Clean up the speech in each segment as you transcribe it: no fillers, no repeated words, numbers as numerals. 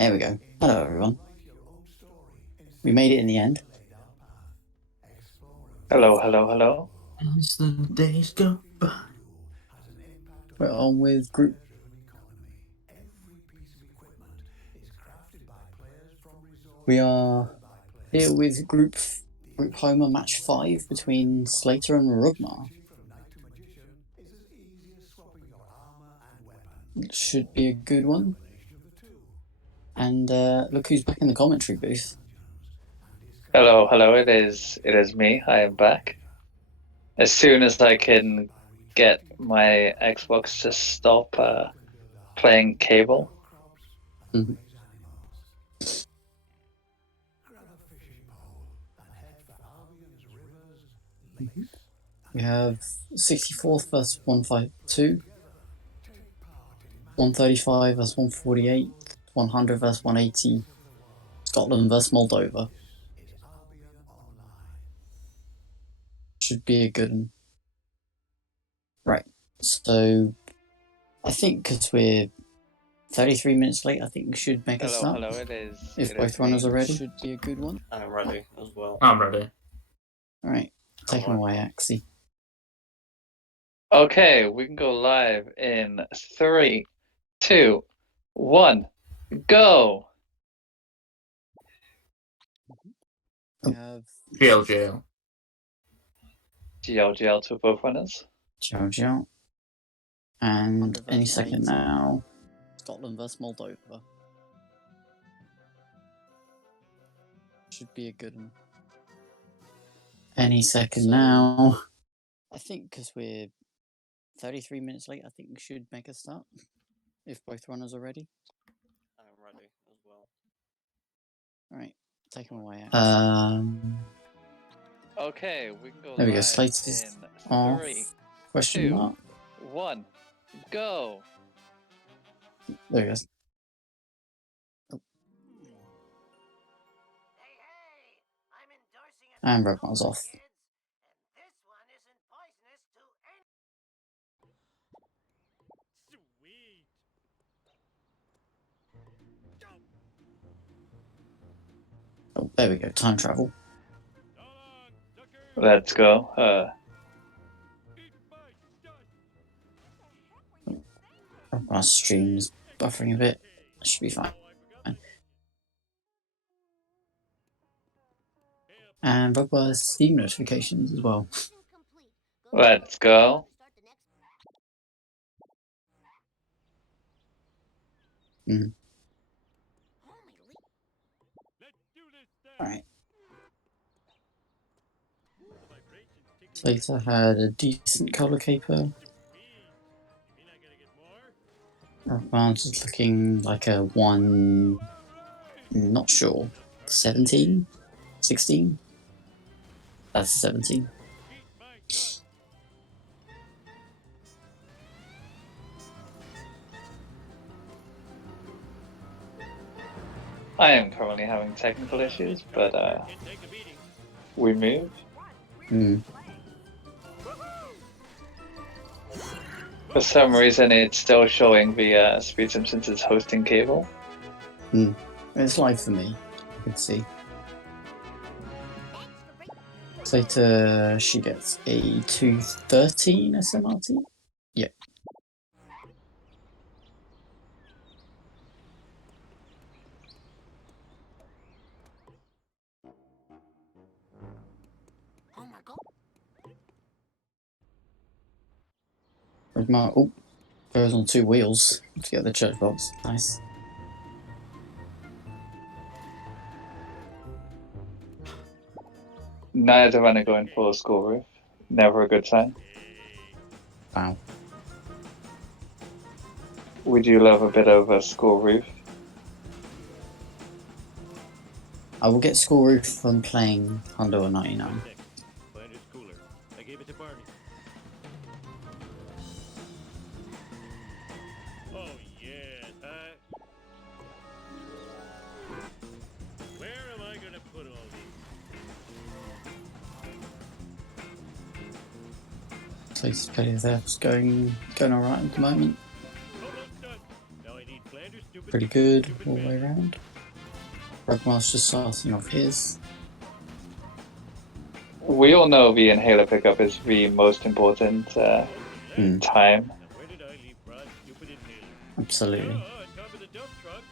There we go. Hello, everyone. We made it in the end. Hello, hello, hello. As the days go by. We're on with group. We are here with group Homer match 5 between Slater and RUGHMAR. It should be a good one. And look who's back in the commentary booth. Hello, hello. It is me. I am back. As soon as I can get my Xbox to stop playing cable. Mhm. We have 64th versus 152, 135 versus 148, 100 versus 180, Scotland versus Moldova. Should be a good one. Right, so I think because we're 33 minutes late, I think we should make a Hello, start. hello. It is. If it both is runners me. are ready, should be a good one. I'm ready as well. I'm ready. All right, take him away, Axie. Okay, we can go live in 3, 2, 1, go. We have Jail, jail. GLGL to both runners. Jiao, and any second now, Scotland versus Moldova. Should be a good one. Any second now. I think because we're 33 minutes late, I think we should make a start. If both runners are ready. I'm ready as well. All right, take him away. Okay, we can go There we go. live Slater's in off. 3, Question 2, mark. 1, go. There he goes. Oh. And Rockman's off. Oh, there we go. Time travel. Let's go. Rockman's stream's buffering a bit. Should be fine. And Rockman's Steam notifications as well. Let's go. Mm. Alright. Slater had a decent colour caper. Rockman's is looking like a 1. Not sure. 17? 16? That's 17. I am currently having technical issues, but we move. Mm. For some reason, it's still showing the Speed Simpsons is hosting cable. Mm. It's live for me. You can see. Slater, she gets a 213 SMRT. Yep. Oh, goes on 2 wheels to get the church box. Nice. Neither runner going for a school roof. Never a good sign. Wow. We do love a bit of a school roof. I will get school roof from playing Hundo 99. I gave it to Barney. Oh yeah, where am I gonna put all these? Slater's petty theft's going alright at the moment. Almost done. Now I need Flanders, New pretty good all the way around. RUGHMAR's just starting off his. We all know the inhaler pickup is the most important time. Now, where did I leave Brad's stupid inhaler? Absolutely. Oh, on top of the dump truck.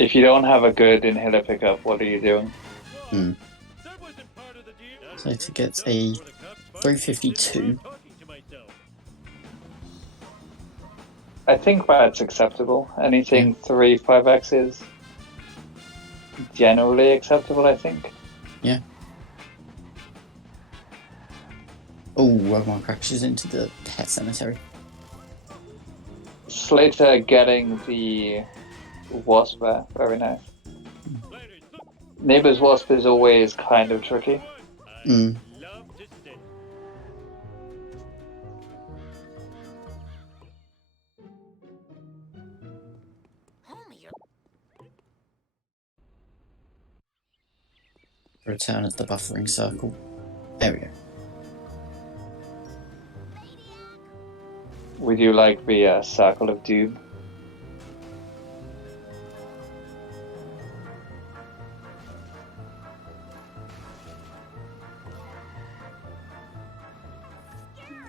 If you don't have a good inhaler pickup, what are you doing? Hmm. That wasn't part of the deal. Slater gets a 352. I think that's acceptable. Anything 3-5x is generally acceptable, I think. Yeah. Oh, RUGHMAR crashes into the pet cemetery. Slater getting the wasp there, very nice. Neighbor's wasp is always kind of tricky. Mm. Love to sit. Return at the buffering circle. There we go. Would you like the Circle of Doom?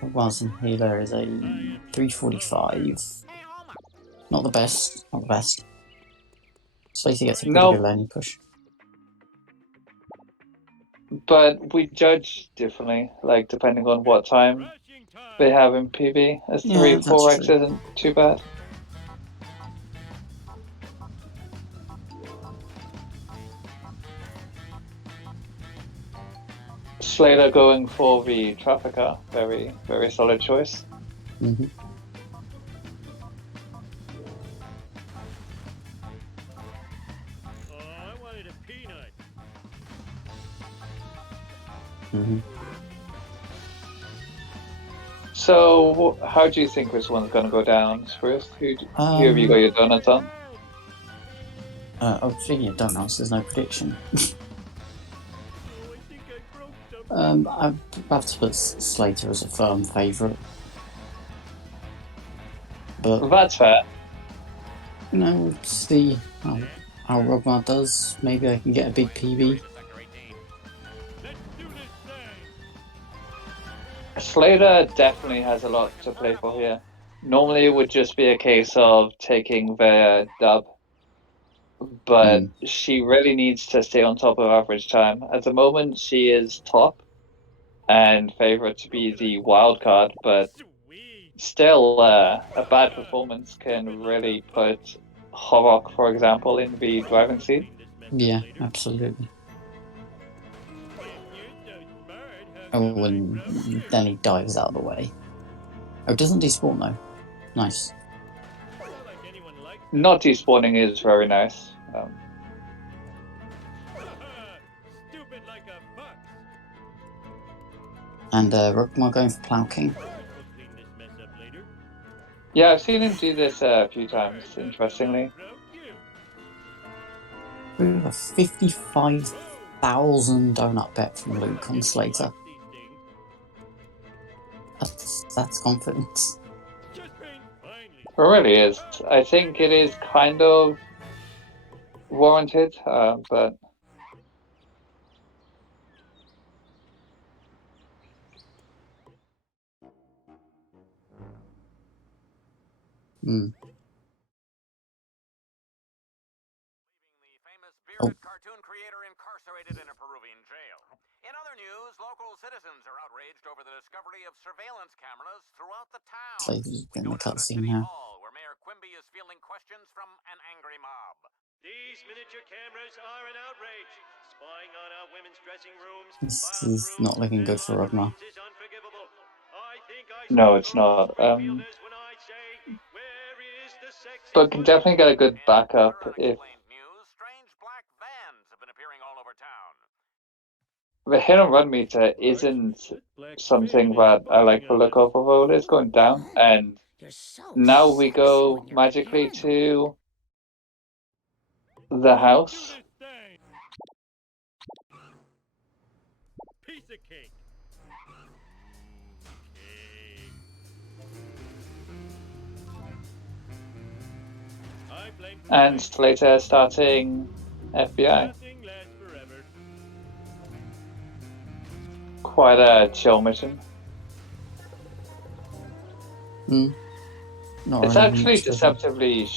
RUGHMAR's inhaler is a 345. Not the best. Not the best. Slater gets a pretty good landing push. But we judge differently, like depending on what time they have in PB. A 3-4x isn't too bad. Slater going for the Trafficker, very, very solid choice. Mm-hmm. Oh, I wanted a peanut. Mm-hmm. So, how do you think this one's going to go down, Spruce? Who have you got your donuts on? Speaking of donuts, there's no prediction. Oh, I think I broke something. I have to put Slater as a firm favourite. But, That's fair. you know, we'll see how RUGHMAR does. Maybe I can get a big PB. Let's do this thing. Slater definitely has a lot to play for here. Normally it would just be a case of taking their dub, but she really needs to stay on top of average time. At the moment she is top and favourite to be the wild card, but still a bad performance can really put Horok, for example, in the driving seat. Yeah, absolutely. Oh, and then he dives out of the way. Oh, doesn't despawn though. Nice. Not despawning is very nice. Stupid like a fox. And RUGHMAR going for Plough King. We'll clean this mess up later. Yeah, I've seen him do this a few times, interestingly. We have a 55,000 donut bet from Luke on Slater. That's confidence. It really is. I think it is kind of warranted, but Cartoon creator incarcerated in a Peruvian jail. In other news, local citizens are outraged over the discovery of surveillance cameras throughout the town. Slater's in the cutscene now. Where Mayor Quimby is fielding questions from an angry mob. These miniature cameras are an outrage. Spying on our women's dressing rooms. This is not looking good for RUGHMAR. no, it's not. But can definitely get a good backup if the hit and run meter isn't something that I like the look of all is going down, and now we go magically to the house. Piece of cake. and Slater starting FBI. Nothing lasts forever. Quite a chill mission. Not It's really actually much different. deceptively.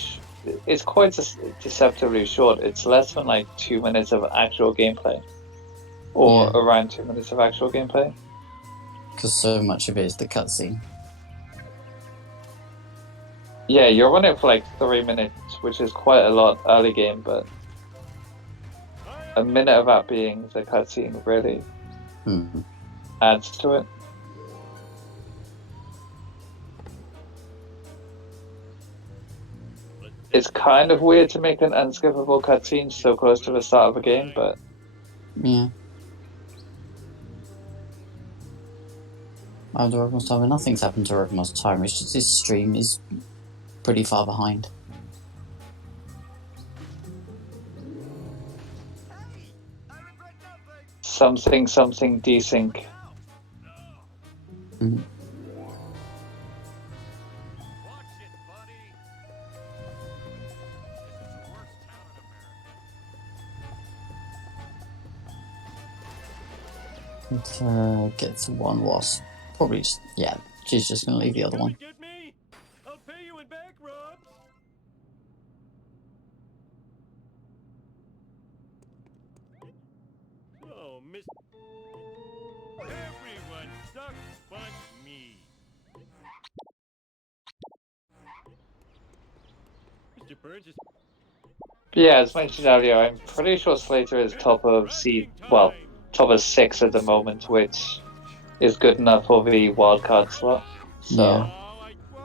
It's quite deceptively short. It's less than like 2 minutes of actual gameplay, or Yeah. around 2 minutes of actual gameplay. Because so much of it is the cutscene. Yeah, you're running for like 3 minutes, which is quite a lot early game, but a minute of that being the cutscene really adds to it. It's kind of weird to make an unskippable cutscene so close to the start of a game, but Yeah. Oh, the RUGHMAR's timer. Nothing's happened to RUGHMAR's timer. It's just his stream is pretty far behind. something desync. Mhm. Watch it, buddy. This is the worst town in America. Let's get to one loss. Probably just, yeah, she's just going to leave the other one. Get me? I'll pay you in back rubs. Oh, Miss. Everyone sucks but me. Mr. Burns is. Yeah, as mentioned earlier, I'm pretty sure Slater is top of top of 6 at the moment, which is good enough for the wildcard slot. So Yeah.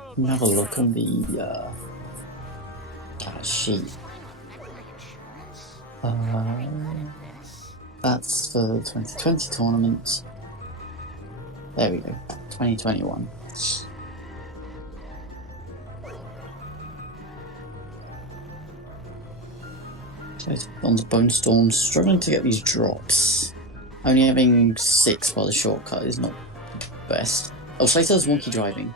Let me have a look on the sheet. That's for the 2020 tournament. There we go. 2021. So on the Bone Storm, struggling to get these drops. Only having 6 by the shortcut is not the best. Oh, Slater's wonky driving.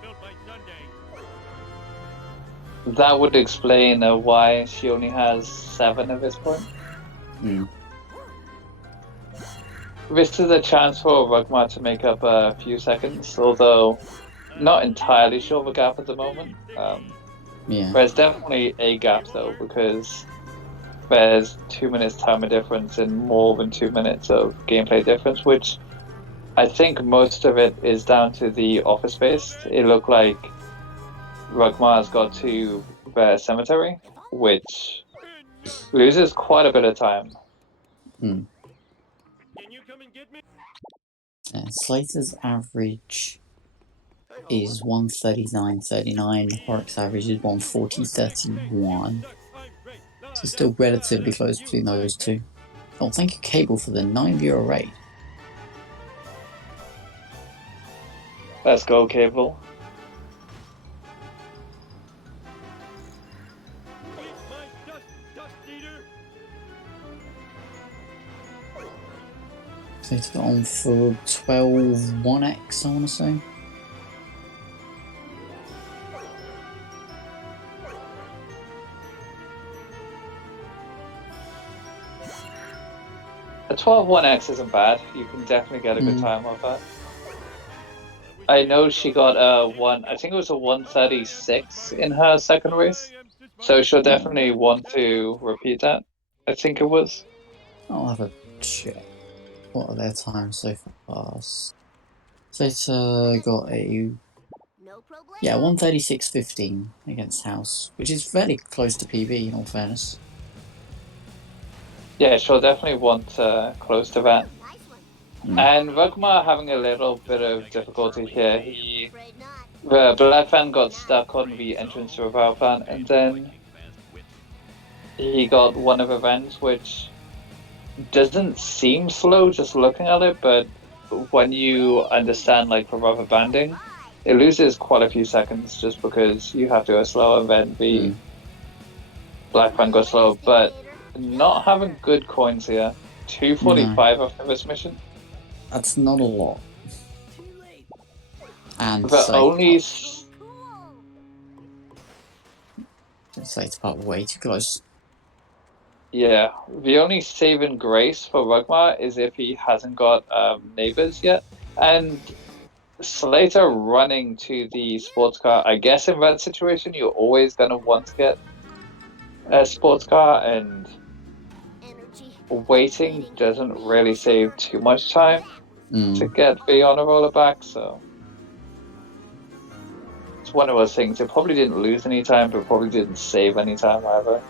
that would explain why she only has 7 at this point. This is a chance for RUGHMAR to make up a few seconds, although not entirely sure of the gap at the moment. Yeah. There's definitely a gap though, because there's 2 minutes timer difference and more than 2 minutes of gameplay difference, which I think most of it is down to the office space. It looked like RUGHMAR's got to the cemetery, which loses quite a bit of time. Can you come and get me? Slater's average is 139.39. Horrocks average is 140.31. So still relatively close between those two. Oh, thank you, Cable, for the €9 raid. Let's go, Cable. Eat my dust eater. Slater on for 12.1x, I want to say. A 12-1x isn't bad. You can definitely get a good time off that. I know she got I think it was a 136 in her second race, so she'll definitely want to repeat that. I think it was. I'll have a check. What are their times so far? Slater got a 136.15 against House, which is fairly close to PB in all fairness. Yeah, she'll definitely want close to that. And RUGHMAR having a little bit of difficulty here. The Black Van got stuck on the entrance to a power plant, and then he got one of the vents, which doesn't seem slow just looking at it, but when you understand like the rubber banding, it loses quite a few seconds just because you have to go slow, and then the Black Van goes slow. But not having good coins here. 245 after this mission. That's not a lot. And the only Slater got way too close. Yeah, the only saving grace for RUGHMAR is if he hasn't got neighbors yet. And Slater running to the sports car, I guess in that situation, you're always going to want to get a sports car, and waiting doesn't really save too much time to get the honor roller back, so it's one of those things. It probably didn't lose any time, but probably didn't save any time either.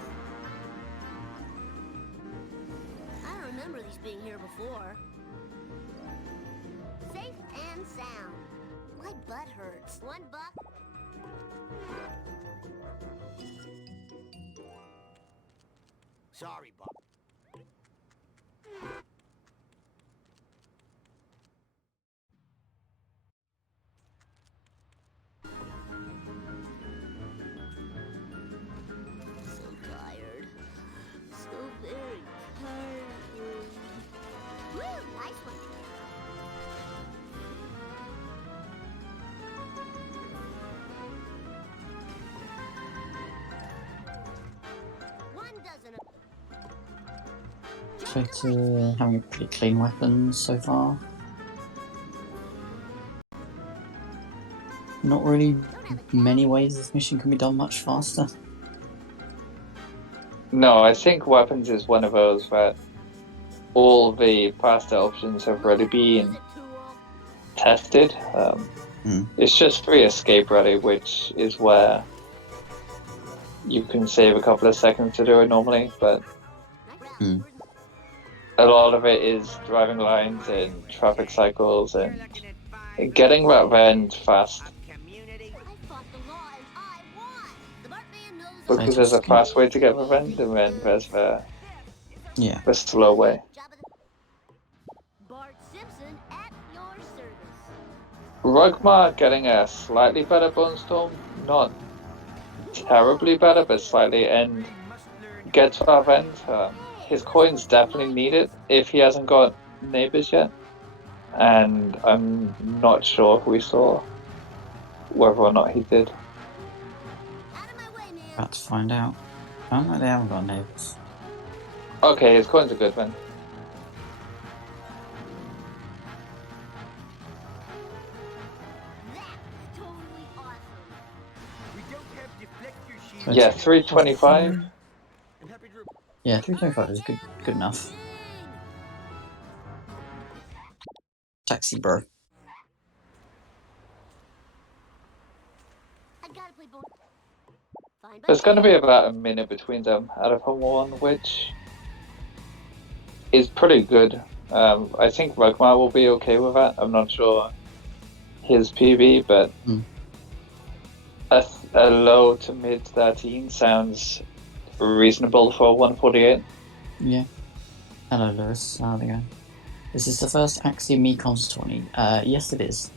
I don't remember these being here before. Safe and sound. My butt hurts. $1. Sorry, Bob. So tired. So very tired. Woo, nice one. One dozen of Slater having pretty clean weapons so far. Not really many ways this mission can be done much faster. No, I think weapons is one of those that all the faster options have already been tested. It's just free escape ready, which is where you can save a couple of seconds to do it normally, but a lot of it is driving lines and traffic cycles and getting that vent fast. Because there's a fast way to get the vent, and then there's the slow way. RUGHMAR getting a slightly better Bone Storm, not terribly better, but slightly, and get to our vent. His coins definitely need it if he hasn't got neighbors yet, and I'm not sure if we saw whether or not he did. About to find out. I don't know, they haven't got neighbors. Okay, his coins are good then. Yeah, 325. Yeah, 325 is good enough. Taxi, bro. There's going to be about a minute between them out of home one, which is pretty good. I think RUGHMAR will be okay with that. I'm not sure his PB, but a low to mid 13 sounds reasonable for 148. Yeah. Hello, Lewis. How's it going? Is this the first Axiom Econs 20? Yes, it is.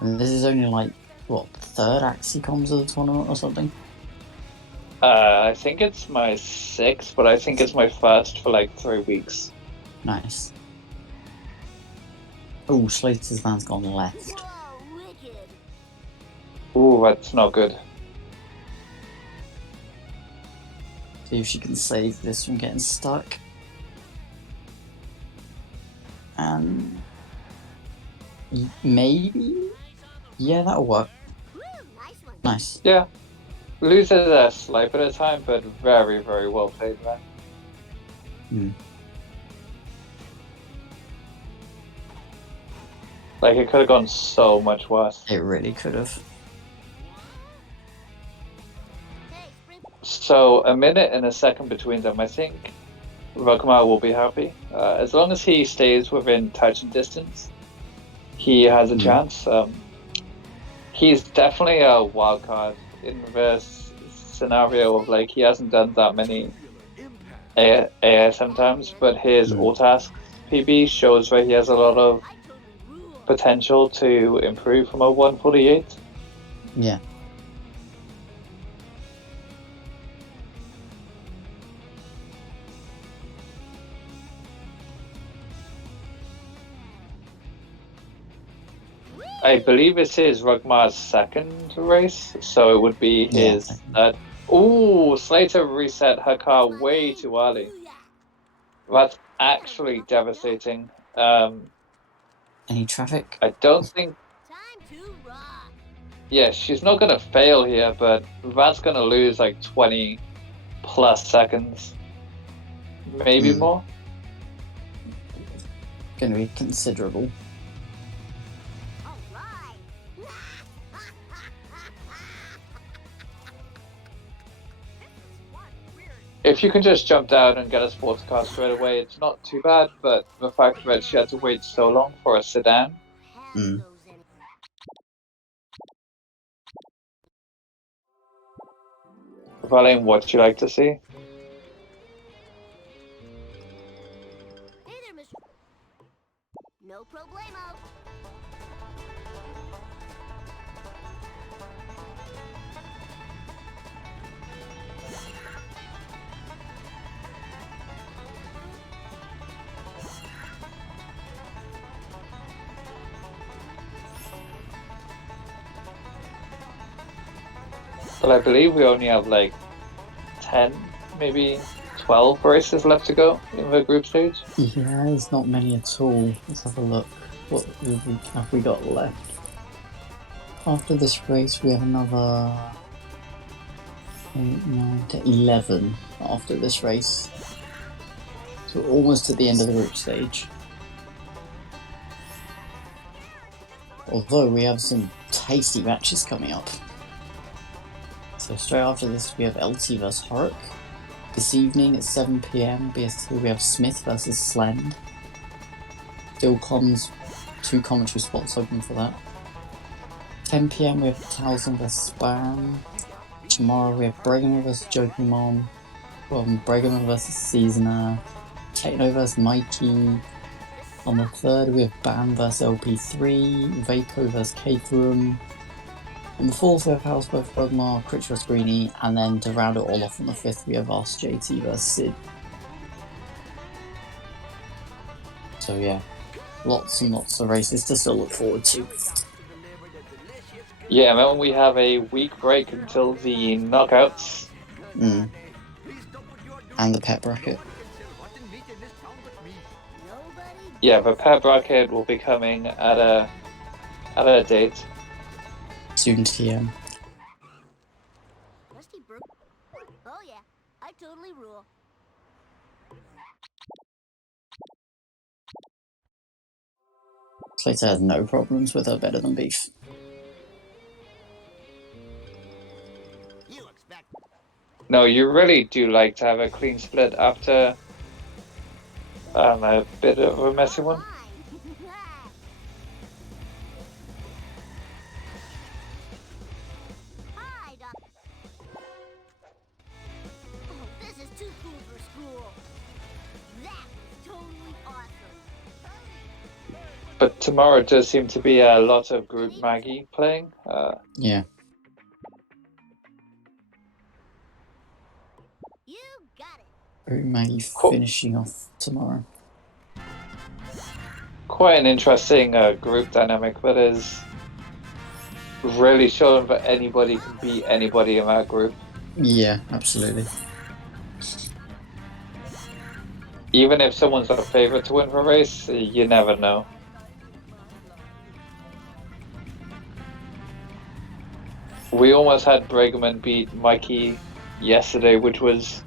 And this is only like, what, third Axicoms of the tournament or something? I think it's my 6th, but I think it's my first for like 3 weeks. Nice. Oh, Slater's van's gone left. Ooh, that's not good. See if she can save this from getting stuck. And maybe? Yeah, that'll work. Nice. Yeah. Loses a slipe at a time, but very, very well played, man. Like, it could have gone so much worse. It really could have. So, a minute and a second between them, I think RUGHMAR will be happy. As long as he stays within touching distance, he has a chance. He's definitely a wild card in this scenario of, like, he hasn't done that many ASM times, but his all-task PB shows that he has a lot of potential to improve from a 148. Yeah. I believe this is RUGHMAR's second race, so it would be Yeah, his second. third. Ooh, Slater reset her car way too early. That's actually devastating. Any traffic? I don't think. Time to rock. Yeah, she's not gonna fail here, but that's gonna lose like 20 plus seconds, maybe more. Going to be considerable. All right. If you can just jump down and get a sports car straight away, it's not too bad. But the fact that she had to wait so long for a sedan. Mm. Valene, what would you like to see? Hey there, Mr. No problemo. Well, I believe we only have like 10, maybe 12 races left to go in the group stage. Yeah, there's not many at all. Let's have a look. What have we got left? After this race, we have another 8, 9, 10, 11 after this race. So we're almost at the end of the group stage. Although we have some tasty matches coming up. So straight after this, we have LT vs Horrocks. This evening at 7 PM BST, we have Smith versus Slend. Still comms, 2 commentary spots open for that. 10 PM we have Towson vs Spam. Tomorrow we have Bregaman vs Joking Mom. Bregaman vs Seasoner. Techno vs Mikey. On the 3rd we have Bam vs LP3. Vaco vs Caterum. On the 4th we have House vs RUGHMAR, Critch vs Greenie, and then to round it all off on the 5th we have Ask JT vs Sid. So yeah, lots and lots of races to still look forward to. Yeah, and then we have a week break until the knockouts. And the pet bracket. Yeah, the pet bracket will be coming at a date. Soon TM. Rusty Brook. Oh yeah, I totally rule. Slater has no problems with her better than beef. No, you really do like to have a clean split after a bit of a messy one. Hi, Doc. Oh, this is too cool for school. That was totally awesome. But tomorrow does seem to be a lot of Group Maggie playing. Yeah. You got it. Maggie finishing off tomorrow. Quite an interesting group dynamic that is really showing that anybody can beat anybody in that group. Yeah, absolutely. Even if someone's a favorite to win the race, you never know. We almost had Bregaman beat Mikey yesterday, which was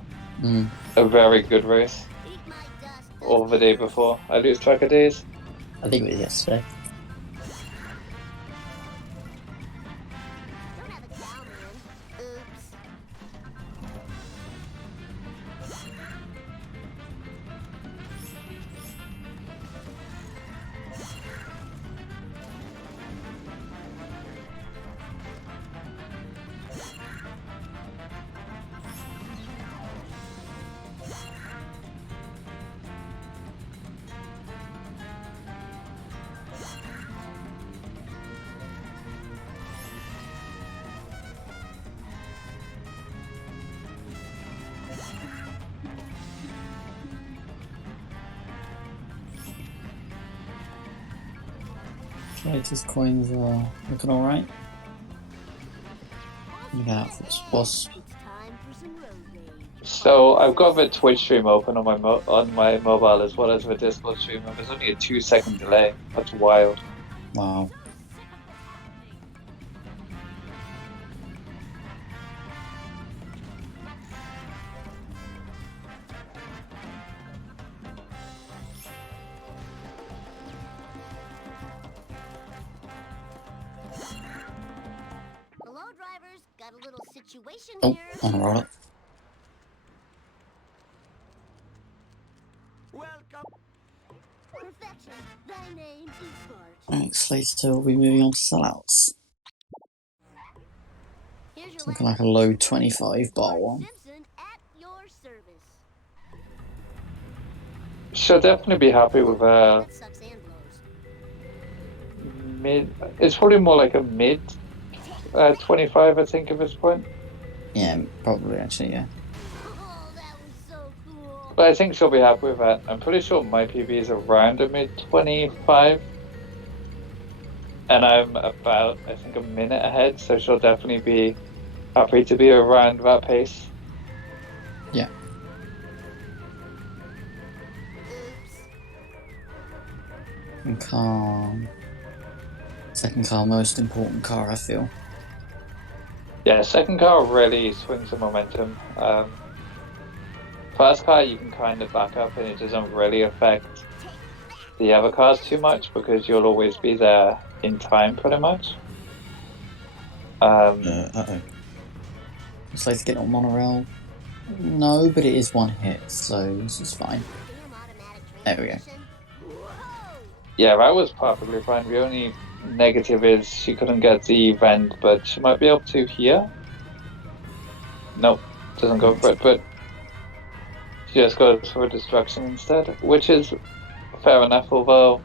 a very good race. Or the day before. I lose track of days. I think it was yesterday. Don't have a down in. Oops. Slater's coins are looking alright. Look out for this wasp. It's time for some road rage. So I've got the Twitch stream open on my mobile as well as the Discord stream, and there's only a 2-second delay. That's wild. Wow. Hello, drivers. Got a little situation Oh, here. on a roller. Perfection. Thy name is Bart. Right, Slater will be moving on to sellouts. Here's your Looking like a low 25 bar Bart one. Simpson at your service. Should definitely be happy with That sucks and blows. mid. It's probably more like a mid 25, I think, at this point. Yeah, probably actually, yeah. Oh, that was so cool. But I think she'll be happy with that. I'm pretty sure my PB is around a mid 25. And I'm about, I think, a minute ahead, so she'll definitely be happy to be around that pace. Yeah. Oops. And car. Second car, most important car, I feel. Yeah, second car really swings the momentum. First car you can kind of back up and it doesn't really affect the other cars too much because you'll always be there in time pretty much. Uh-oh. Slater getting on monorail. No, but it is one hit, so this is fine. Damn automatic There we go. transmission. Whoa. Yeah, that was perfectly fine. The only negative is she couldn't get the vent, but she might be able to here. Nope, doesn't go for it, but she just goes for destruction instead, which is fair enough, although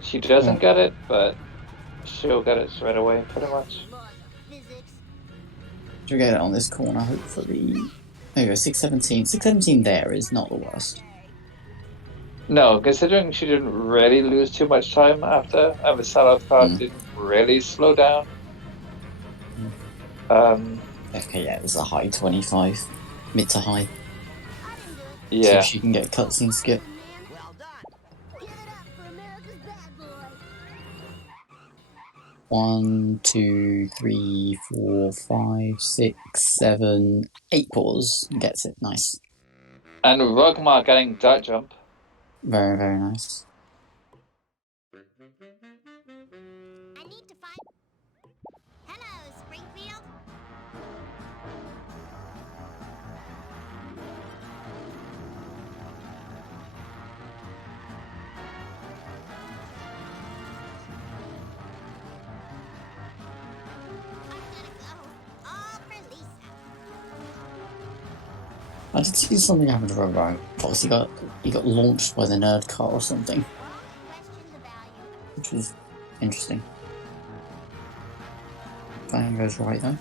she doesn't get it, but she'll get it straight away, pretty much. Laws of physics. Should we get it on this corner, hopefully? There you go, 617. 617 there is not the worst. No, considering she didn't really lose too much time after, and the sellout car didn't really slow down. Okay, yeah, it was a high 25. Mid to high. I didn't do it. Yeah. So she can get a cutscene skip. Well done. Give it up for America's bad boy. 1, 2, 3, 4, 5, 6, 7, 8 pause. Gets it. Nice. And RUGHMAR getting dirt jump. Very, very nice. I need to find. Hello, Springfield. I'm gonna go. All for Lisa. I did see something happen to RUGHMAR. Obviously he got launched by the nerd car or something, Questions about you. which was interesting. Plan goes right though.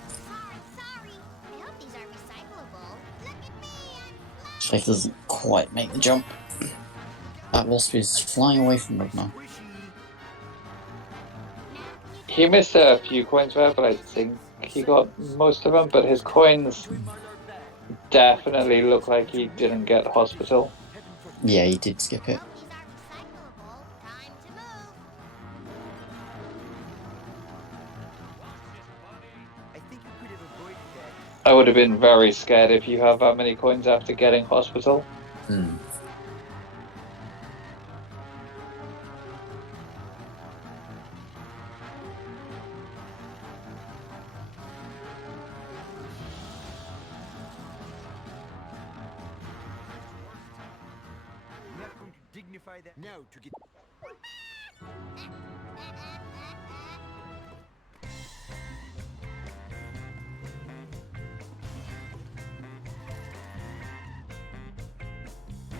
Sorry. I hope these are recyclable. Look at me, I'm flying. Slater doesn't quite make the jump. That wasp is flying away from RUGHMAR. He missed a few coins there, but I think he got most of them. But his coins definitely look like he didn't get hospital. Yeah, he did skip it. Hope these are recyclable. Time to move. I think you could have avoided that. I would have been very scared if you have that many coins after getting hospital. I'm not going to dignify that now to get.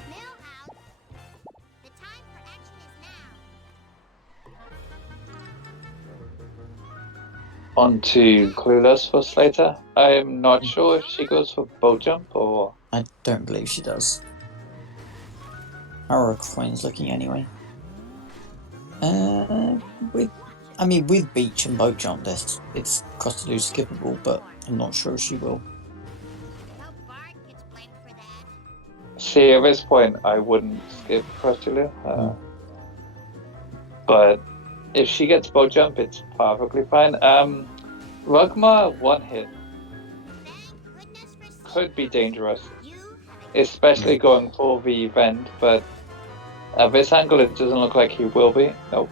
Millhouse. The time for action is now. On to Clueless for Slater. I'm not sure if she goes for boat jump or... I don't believe she does. How are her coins looking anyway? With beach and boat jump, it's cross-to-do skippable, but I'm not sure she will. Hope Bart gets blamed for that. See, at this point, I wouldn't skip Crustula. But if she gets boat jump, it's perfectly fine. RUGHMAR one hit Thank goodness for could be dangerous, you have especially going for the event, but at this angle, it doesn't look like he will be. Nope.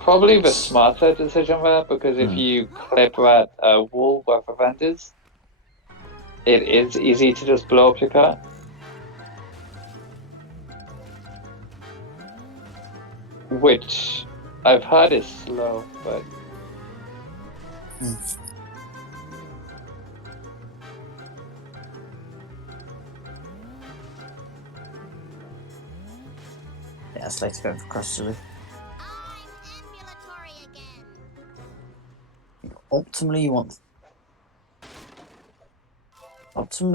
Probably the smarter decision there, because if you clip that wall where the vent is, it is easy to just blow up your car. Which I've heard is slow, but yeah, Slater going for cross-to-do. I'm ambulatory again. Optimally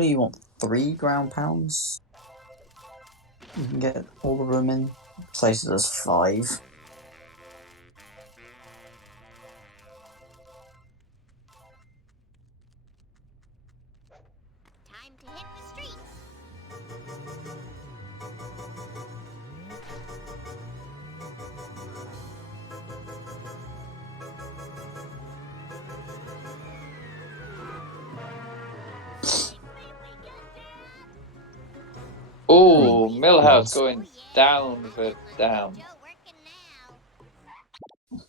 you want 3 ground pounds. You can get all the room in. Slater does 5. Time to hit the streets. oh, Millhouse Nice. going down the dam. Joe working now.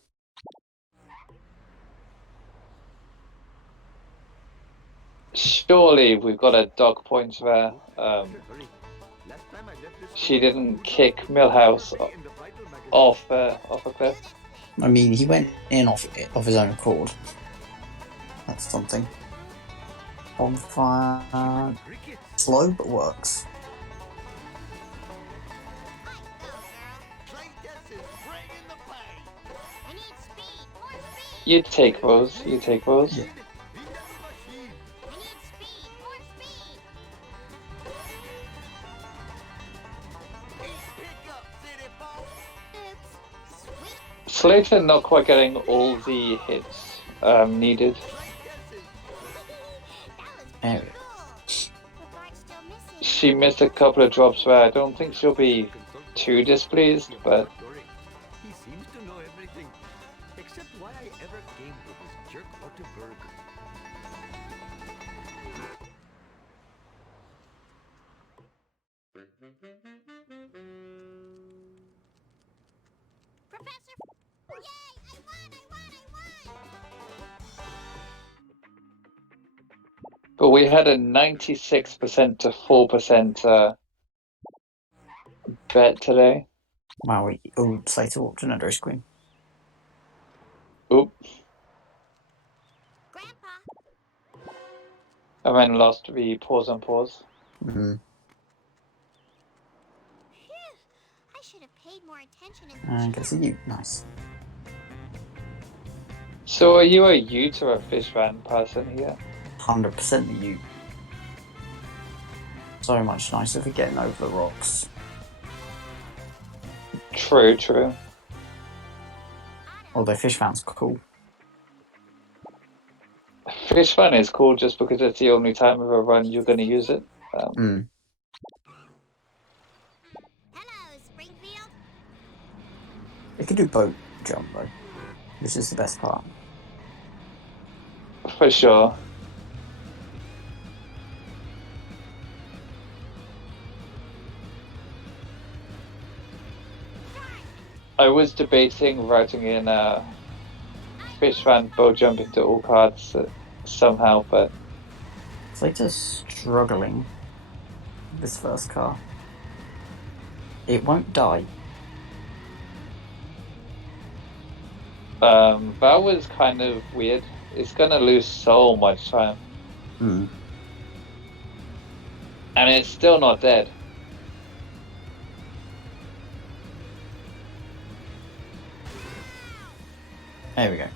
Surely we've got a dog point there. Hurry. Last time I left this She store, didn't Joe kick was Millhouse in the Vital magazine. off a cliff. I mean, he went in off his own accord. That's something. Bonfire. Crickets. Slow, but works. Slater is bringing the pain. I need speed. More speed. You take those. You take those. Yeah. I need speed. More speed. Pick up, city folk. Oops. Sweet. Slater not quite getting all the hits needed. There we go. But Bart's still missing. She missed a couple of drops where I don't think she'll be too displeased, but He seems to know everything, except why I ever came to this jerk Otterberg. Professor. Yay! I won! but we had a 96% to 4% bet today. Wow, Slater walked another screen. Oop, Grandpa. and then lost the pause on pause. Phew. I should have paid more attention in the And gets a U. Nice. So are you a Ute or a fish fan person here? 100% the U. So much nicer for getting over the rocks. True. Although fish fan's cool. Fish fan is cool just because it's the only time of a run you're going to use it. Hello, Springfield. They could do boat jump though, which is the best part. For sure. I was debating writing in fish fan boat jump into all cards somehow, but Slater's struggling with this first car. It won't die. that was kind of weird. It's going to lose so much time. And it's still not dead. There we go.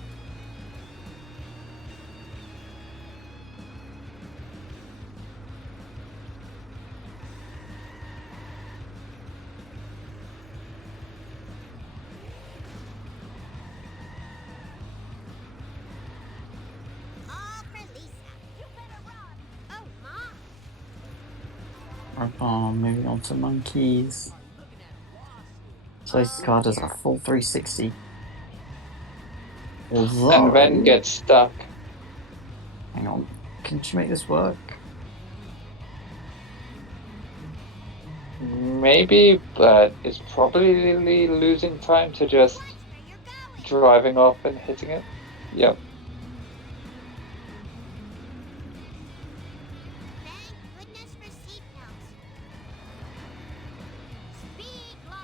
Moving on to monkeys. Slater's card is a full 360. Although, And then gets stuck. hang on, can she make this work? Maybe, but it's probably losing time to just driving off and hitting it. Yep.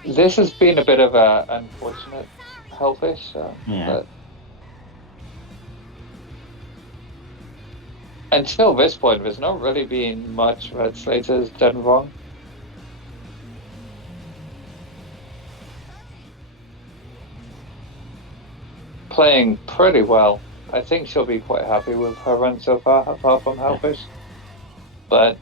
This has been a bit of a unfortunate helpish, but until this point, there's not really been much that Slater's done wrong. Playing pretty well. I think she'll be quite happy with her run so far, apart from helpish. But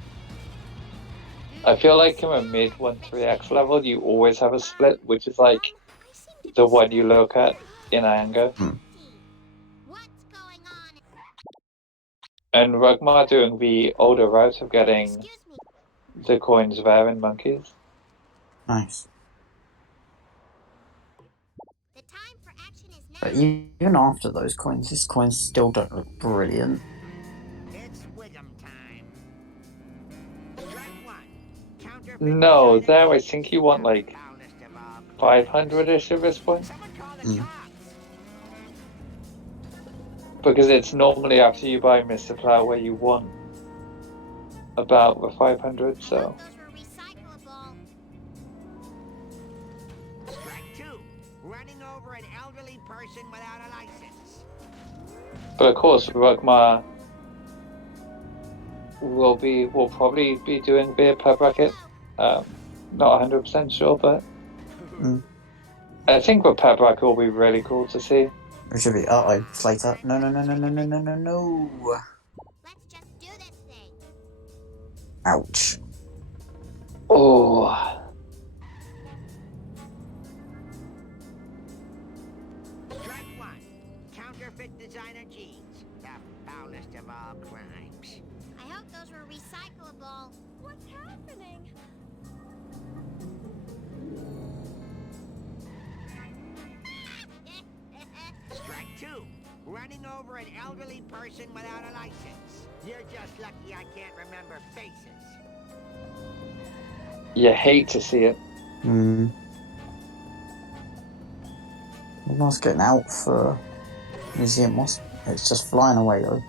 I feel like in a mid 1-3x level, you always have a split, which is like the one you look at in anger. And RUGHMAR doing the older route of getting the coins there in monkeys. Nice. But even after those coins, his coins still don't look brilliant. No, there I think you want like 500-ish at this point. Because it's normally after you buy Mr. Plow where you want about the 500, so. But of course, RUGHMAR will probably be doing beer per bracket. Not 100% sure, but I think the per bracket will be really cool to see. It should be. Slater. No. Let's just do this thing. Ouch. Oh. Strike one. Counterfeit designer jeans. The foulest of all crimes. I hope those were recyclable. What's happening? Strike two. Running over an elderly person without a license. You're just lucky I can't remember faces. You hate to see it. Almost getting out for museum. It's just flying away though.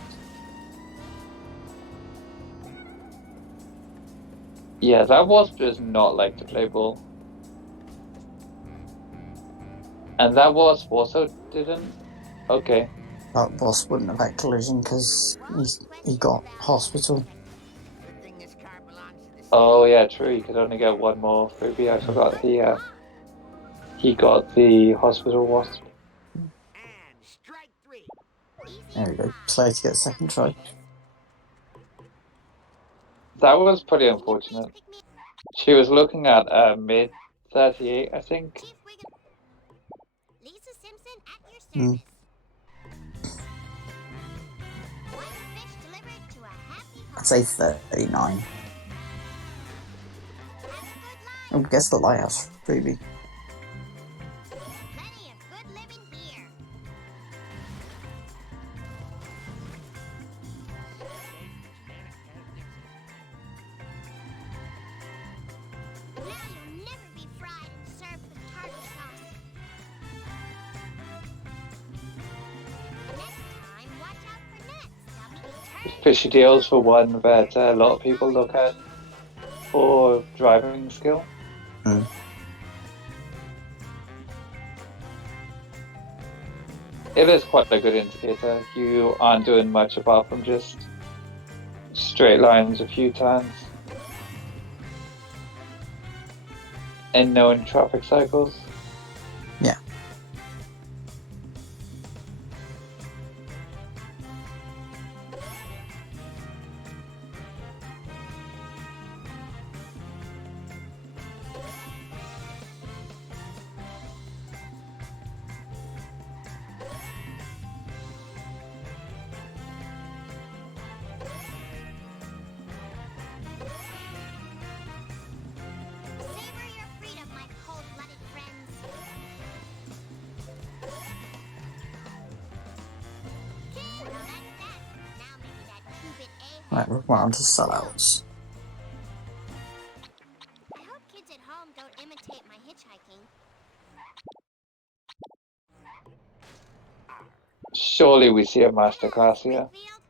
Yeah, that wasp does not like to play ball. And that wasp also didn't? Okay. That boss wouldn't have had collision because he got hospital. Oh yeah, true. You could only get one more freebie. I forgot he got the hospital wasp. There we go. Slater gets second try. That was pretty unfortunate. She was looking at mid 38, I think. Lisa Simpson at your service. I'd say 39. Oh, guess the lighthouse freebie. Plenty of good living here. Now you'll never be fried and served with tartar sauce. Next time, watch out for nets. They'll be turned. Fishy deals for one that a lot of people look at for driving skill. It is quite a good indicator. You aren't doing much apart from just straight lines a few times and knowing traffic cycles. Yeah. Right, we're on to sellouts. I hope kids at home don't imitate my hitchhiking. Surely we see a masterclass here. Springfield?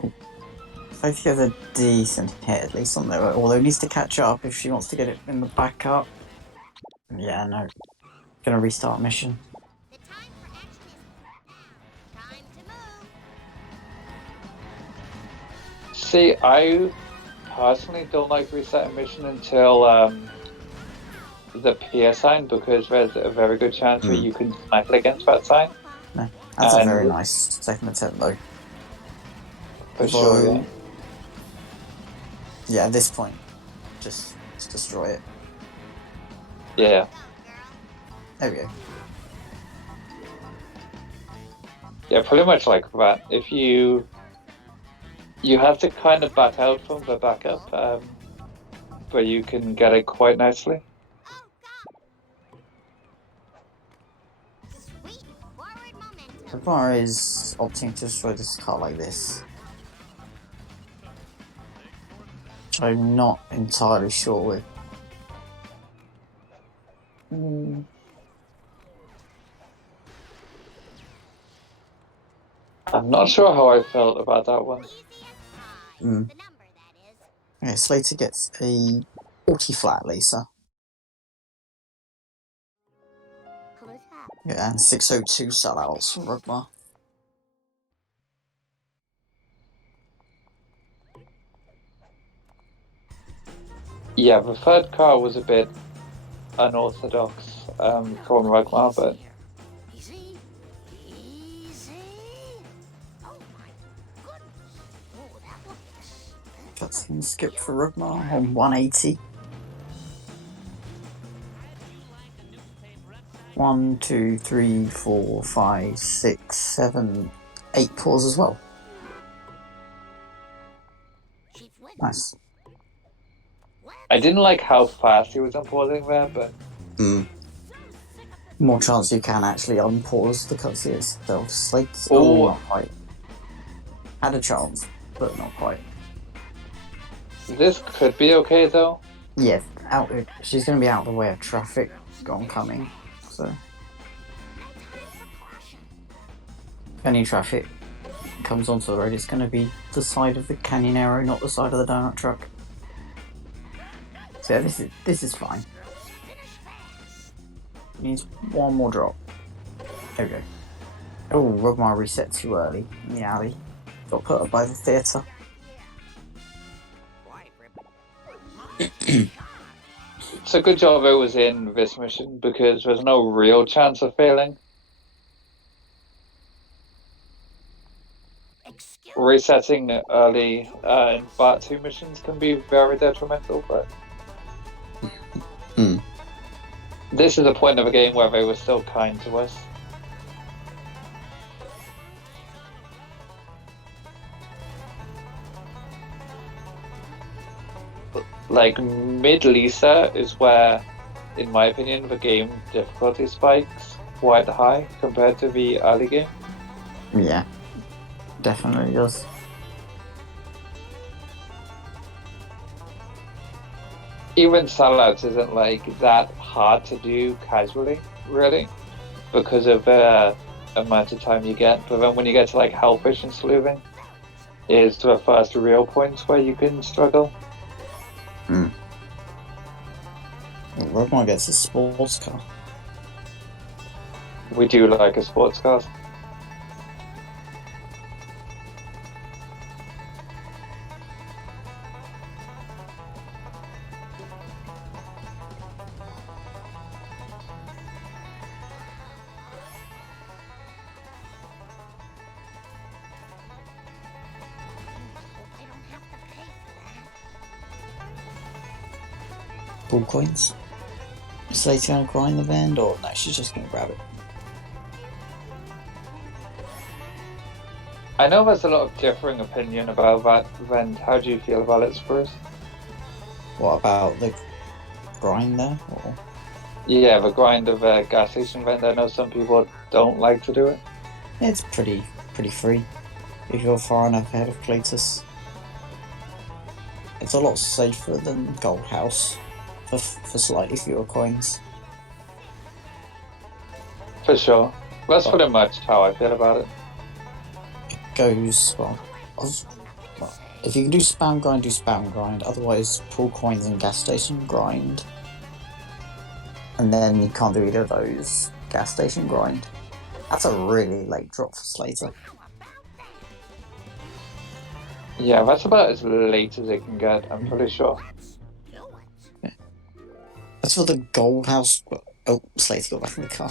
Kid power! Sophie has a decent hit at least on there, although needs to catch up if she wants to get it in the backup. Yeah, no. Gonna restart mission. The time for action is time to move. See, I personally don't like resetting mission until the peer sign, because there's a very good chance that you can snipe against that sign. No, that's a And- very nice second attempt though. For sure, yeah. Yeah, at this point, just destroy it. Yeah. There we go. Yeah, pretty much like that. If you have to kind of back out from the backup, but you can get it quite nicely. Sweet forward momentum. RUGHMAR is opting to destroy this car like this. Which I'm not entirely sure with. I'm not sure how I felt about that one. Easy as pie. Mm. The number, that is. Okay, Slater gets a 40 flat, Lisa. Colors up. Yeah, and 602 sellouts from RUGHMAR. Yeah, the third car was a bit unorthodox from RUGHMAR, but Easy. Easy. Oh my goodness. Oh, that looks Cutscene skip for RUGHMAR on 180. 1, 2, 3, 4, 5, 6, 7, 8 pause as well. Chief Wind. Nice. I didn't like how fast he was unpausing there, but More chance you can actually unpause the cutscene itself. Slate. Oh. Not quite. Had a chance, but not quite. this could be okay though. Yeah, she's going to be out of the way of traffic oncoming, so if any traffic comes onto the road, it's going to be the side of the canyon arrow, not the side of the donut truck. So yeah, this is fine. Needs one more drop. There we go. Oh, RUGHMAR reset too early in the alley. Got put up by the theatre. It's a good job it was in this mission, because there's no real chance of failing. Excuse Resetting early in Part 2 missions can be very detrimental, but this is a point of a game where they were still kind to us. Like, mid-Lisa is where, in my opinion, the game difficulty spikes quite high compared to the early game. Yeah, definitely does. Even sellouts isn't like that hard to do casually, really, because of the amount of time you get. But then when you get to like Hellfish and Sleuthing, is the first real points where you can struggle. RUGHMAR gets a sports car. We do like a sports car. I don't have to pay for that. Ball coins. Is Slater gonna grind the vend, or no, she's just gonna grab it? I know there's a lot of differing opinion about that event. How do you feel about it, Spruce? What about the grind there? Or Yeah, the grind of a gas station vent. I know some people don't like to do it. it's pretty free if you're far enough ahead of Cletus. It's a lot safer than Gold House for slightly fewer coins. For sure. That's pretty much how I feel about it. It goes well. If you can do spam grind, do spam grind. Otherwise, pull coins and gas station grind. And then you can't do either of those. Gas station grind. That's a really late drop for Slater. Yeah, that's about as late as it can get, I'm pretty sure. Yeah. As for the Gold House... Oh, Slater got back in the car.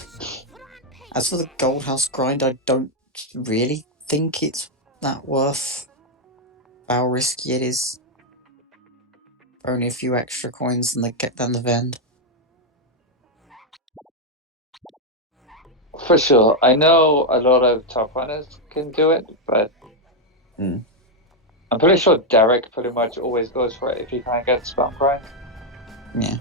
As for the Gold House grind, I don't really think it's that worth how risky it is. Only a few extra coins than the vend. For sure. I know a lot of top runners can do it, but I'm pretty sure Derek pretty much always goes for it if he can't get spam grind. Yeah.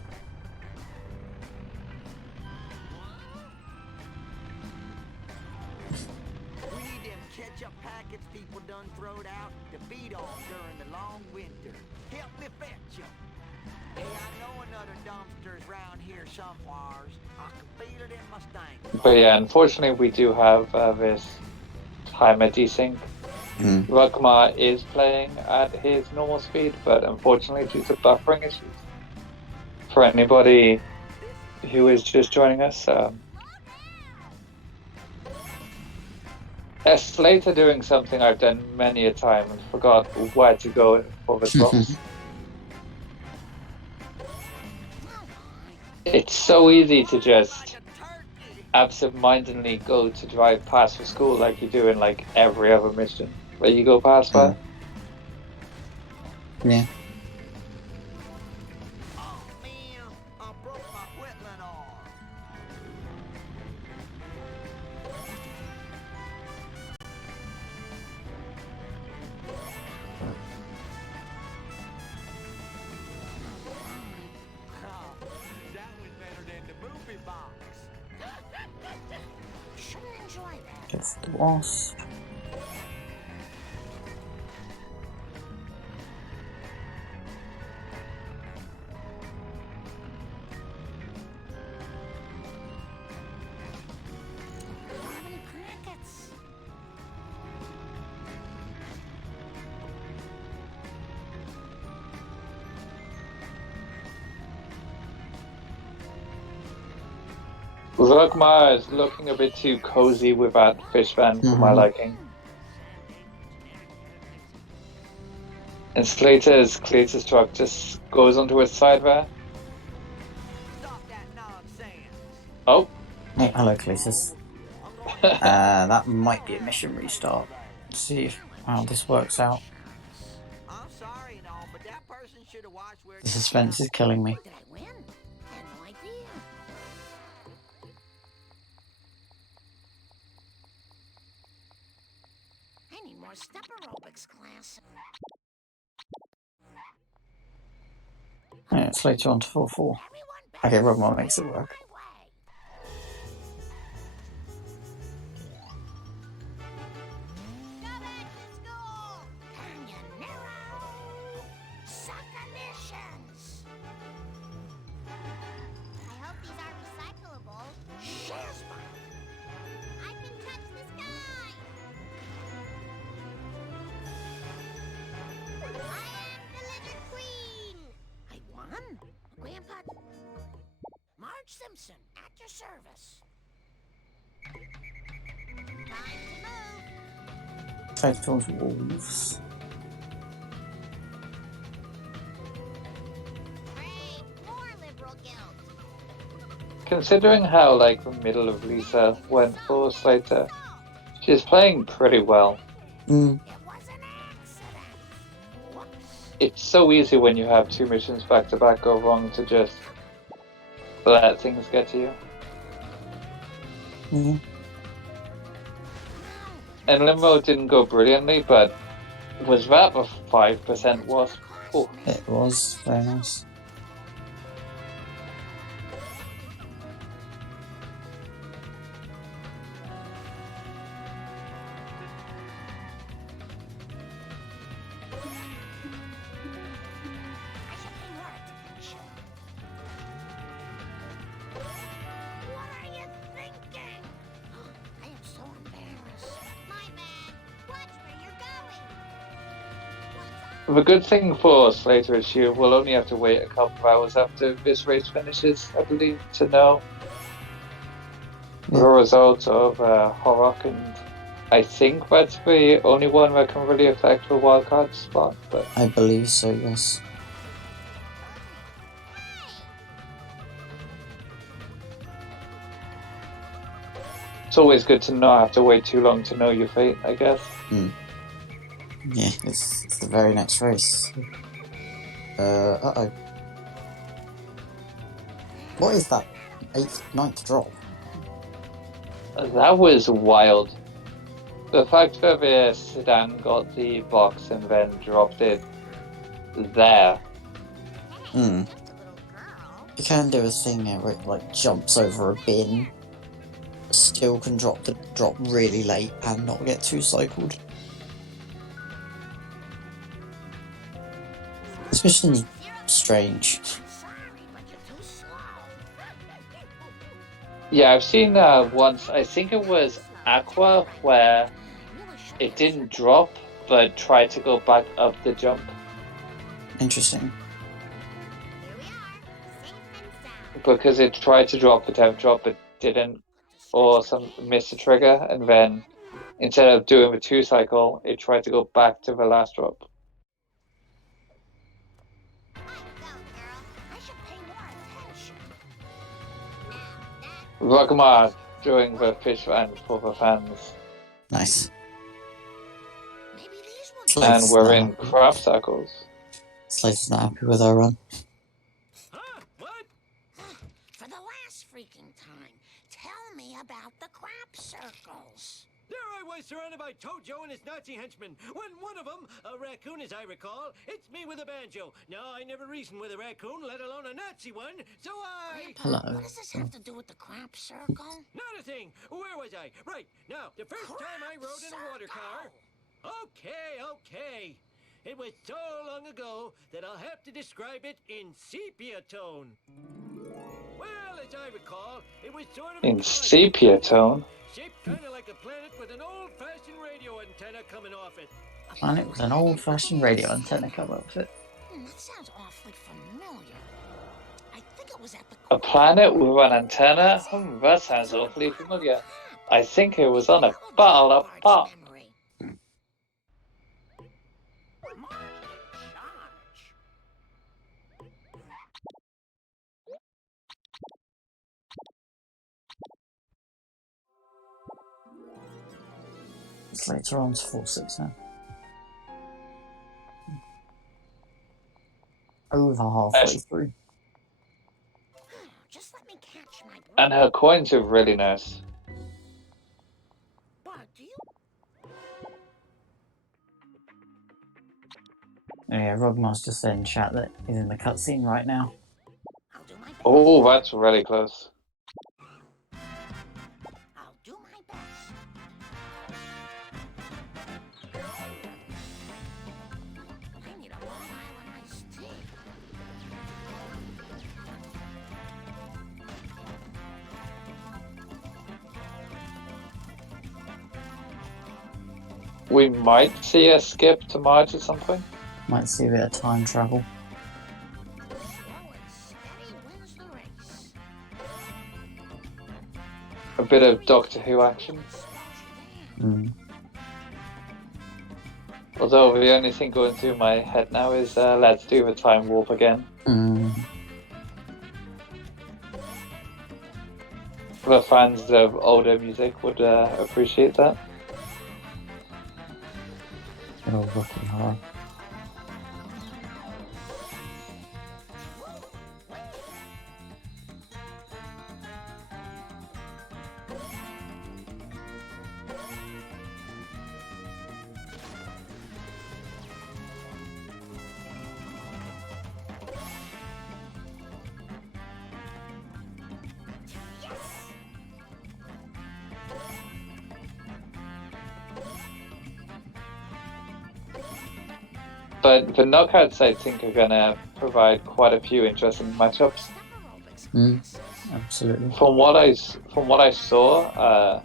We need them ketchup packets people done throwed out to feed off during the long winter. Help me fetch them. Hey, I know another dumpster's round here somewheres. I can feel it in my stank. But yeah, unfortunately we do have this timer desync. RUGHMAR is playing at his normal speed, but unfortunately due to buffering issues. For anybody who is just joining us, Slater doing something I've done many a time and forgot where to go for the drops. It's so easy to just absent-mindedly go to drive past for school like you do in like every other mission where you go past by. Yeah. Oh man, I broke my wetland arm. That was better than the movie box. Shouldn't enjoy that. Gets the wasp. How many packets? RUGHMAR is looking a bit too cozy with that fish van for my liking. And Cletus' truck just goes onto its side there. Stop that nonsense. Oh. Hey, hello, Cletus. That might be a mission restart. Let's see how this works out. I'm sorry and all, but that person should have watched where The suspense is killing me. Did I win? Had no idea. I need more step aerobics class. Yeah, it's later on to 4-4. Okay, RUGHMAR makes it work. I hope these are recyclable. Shazma! I can touch the sky! I am the Lizard Queen! I won? Grandpa... Marge Simpson, at your service. Time to move! Take towards wolves. Great! More liberal guilt! Considering how like the middle of Lisa went for Slater, she's playing pretty well. It was an accident! Whoops! It's so easy when you have two missions back to back go wrong to just let things get to you. And Limbo didn't go brilliantly, but was that a 5% wasp? Oh. It was very nice. The good thing for Slater is you will only have to wait a couple of hours after this race finishes, I believe, to know the results of Horrock, and I think that's the only one that can really affect the wildcard spot. But I believe so, yes. it's always good to not have to wait too long to know your fate, I guess. Yeah, it's the very next race. Uh-oh. What is that 8th, 9th drop? That was wild. The fact that the sedan got the box and then dropped it there. You can do a thing where it like jumps over a bin, still can drop really late and not get 2-cycled. This mission's strange. Yeah, I've seen once, I think it was Aqua, where it didn't drop, but tried to go back up the jump. Interesting. Because it tried to drop the temp drop, but didn't, or missed the trigger, and then instead of doing the 2-cycle, it tried to go back to the last drop. RUGHMAR doing the fish run for the fans. Nice. And we're in crop circles. Slater's not happy with our run. What? For the last freaking time, tell me about the crop circles. There I was surrounded by Tojo and his Nazi henchmen, when one of them, a raccoon as I recall, hits me with a banjo. Now, I never reasoned with a raccoon, let alone a Nazi one, so I... Hello. What does this have to do with the crop circle? Not a thing. Where was I? Right. Now, the first time I rode in a water car... Okay. It was so long ago that I'll have to describe it in sepia tone. Well, as I recall, it was sort of... In sepia tone? Shaped kind of like a planet with an old-fashioned radio antenna coming off it. A planet with an old-fashioned radio antenna coming off it. That sounds awfully familiar. I think it was at the... A planet with an antenna? That sounds awfully familiar. I think it was on a bottle of pop. Slater on to 4-6 now. Over halfway through. Just let me catch my breath. And her coins are really nice. Bart, do you... Yeah, RUGHMAR's just said in chat that he's in the cutscene right now. I'll do my best. Oh, that's really close. I'll do my best. I need a Long Island iced tea. We might see a skip to March at some point. Might see a bit of time travel. Slow and steady wins the race. A bit of Doctor Who action. Although the only thing going through my head now is let's do the time warp again. The fans of older music would appreciate that. Oh, fucking horror. But the knockouts, I think, are going to provide quite a few interesting matchups. Absolutely. From what I saw,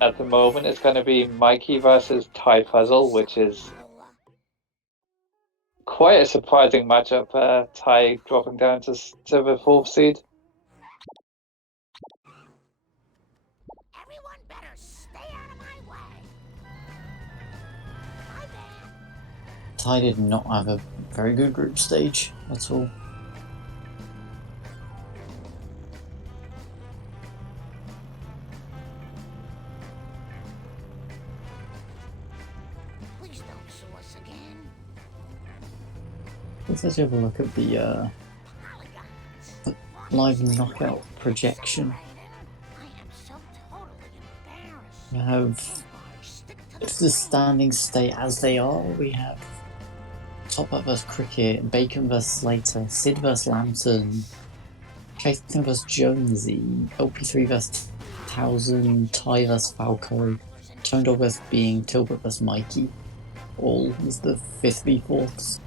at the moment, it's going to be Mikey versus Ty Puzzle, which is quite a surprising matchup. Ty dropping down to the 4th seed. Everyone better stay out of my way. My bad. Ty did not have a very good group stage at all. Please don't sue us again. Let's have a look at the live knockout projection. I am so totally embarrassed. We have, if the standings stay as they are, we have Top Up vs Cricket, Bacon vs Slater, Sid vs Lambton, Chasing vs Jonesy, LP3 vs Towson, Ty vs Falco, Tone Dog vs Being, Tilbert vs Mikey, all as the 5th v4s.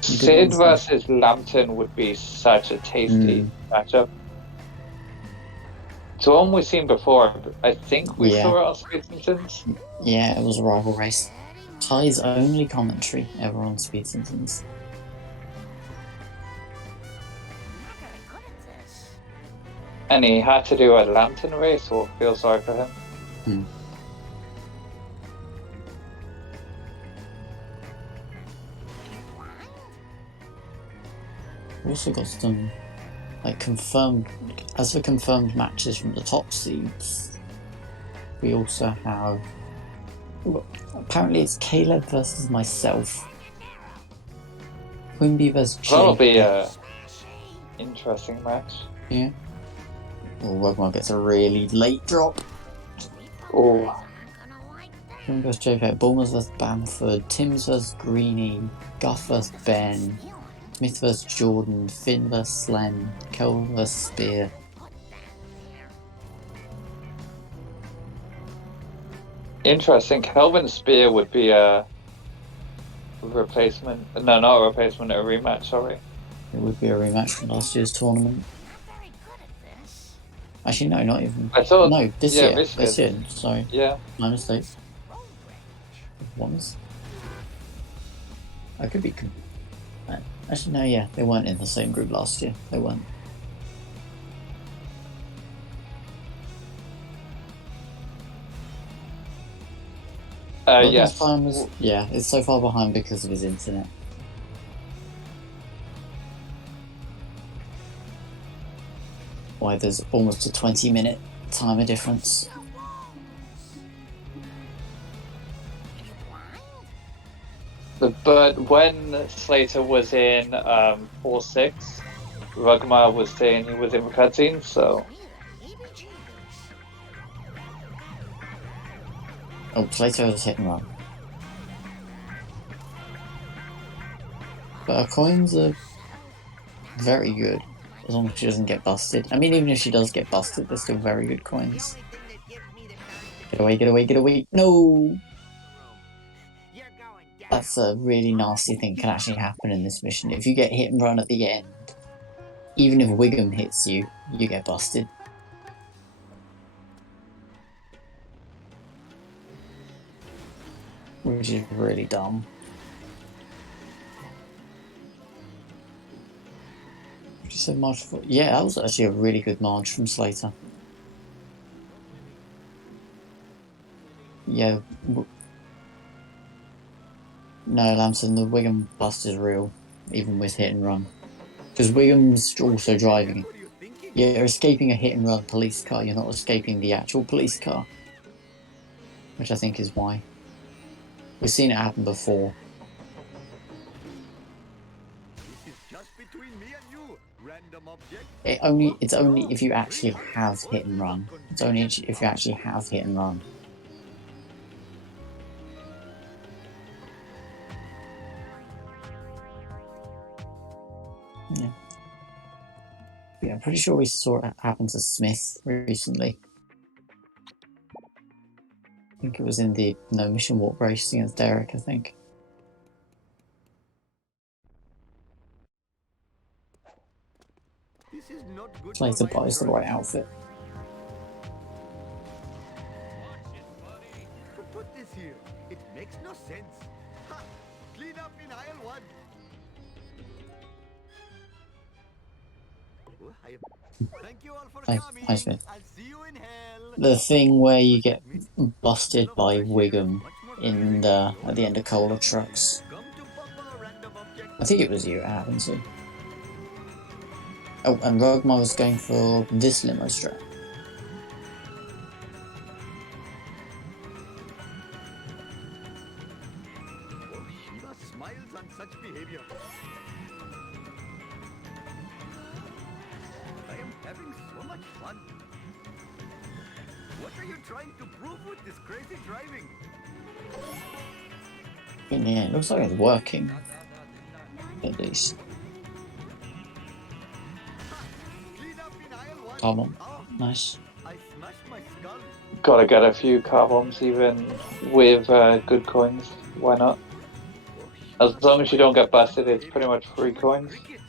Sid versus Lambton would be such a tasty matchup. It's one we've seen before. I think we saw it on Speed Simpsons. Yeah, it was a rival race. Ty's only commentary ever on Speed Simpsons. And he had to do a Lambton race, or feel sorry for him. We also got some like confirmed, as for confirmed matches from the top seeds. We also have, apparently it's Caleb versus myself, Quimby versus Jake. That'll be a interesting match. Yeah. Well, RUGHMAR gets a really late drop. Oh. Quimby versus JP, Bulmers versus Bamford, Timms versus Greenie, Guff versus Ben, Smith vs Jordan, Finn vs Slen, Kelvin vs Spear. Interesting. Kelvin Spear would be a replacement. No, not a replacement, a rematch, sorry. It would be a rematch from last year's tournament. Actually, no, not even. I thought. No, this year. This year. Sorry. Yeah. My mistake. Once. I could be. Actually, no, yeah, they weren't in the same group last year. They weren't. Yes. Yeah, it's so far behind because of his internet. Why there's almost a 20-minute timer difference. But when Slater was in 4-6, RUGHMAR was saying he was in the cutscene, so. Oh, Slater was hit and run. But her coins are very good, as long as she doesn't get busted. I mean, even if she does get busted, they're still very good coins. Get away, get away, get away. No! That's a really nasty thing can actually happen in this mission. If you get hit and run at the end, even if Wiggum hits you, you get busted. Which is really dumb. What you said, March 4? Yeah, that was actually a really good march from Slater. Yeah. No, Lamson, the Wiggum bust is real, even with hit and run. Because Wiggum's also driving. You're escaping a hit and run police car, you're not escaping the actual police car. Which I think is why. We've seen it happen before. It's only if you actually have hit and run. It's only if you actually have hit and run. Yeah. Yeah, I'm pretty sure we saw it happen to Smith recently. I think it was in the no mission walk race against Derek, I think. Slater buys the right outfit. here? It makes no sense. Ha! Clean up in aisle 1. Thank you all for coming. Nice bit. I'll see you in hell. The thing where you get busted by Wiggum in the at the end of Cola Trucks. Come to Buffalo Random Object. I think it was you it happened to. Oh, and RUGHMAR was going for this limo strap. Oh, Shiva smiles on such behavior. I am having so much fun. What are you trying to prove with this crazy driving? Yeah, it looks like it's working. At least. Clean up in aisle 1. Come on. Oh, Nice. I smashed my skull. Gotta get a few car bombs even with good coins. Why not? As long as you don't get busted, it's pretty much free coins. Crickets.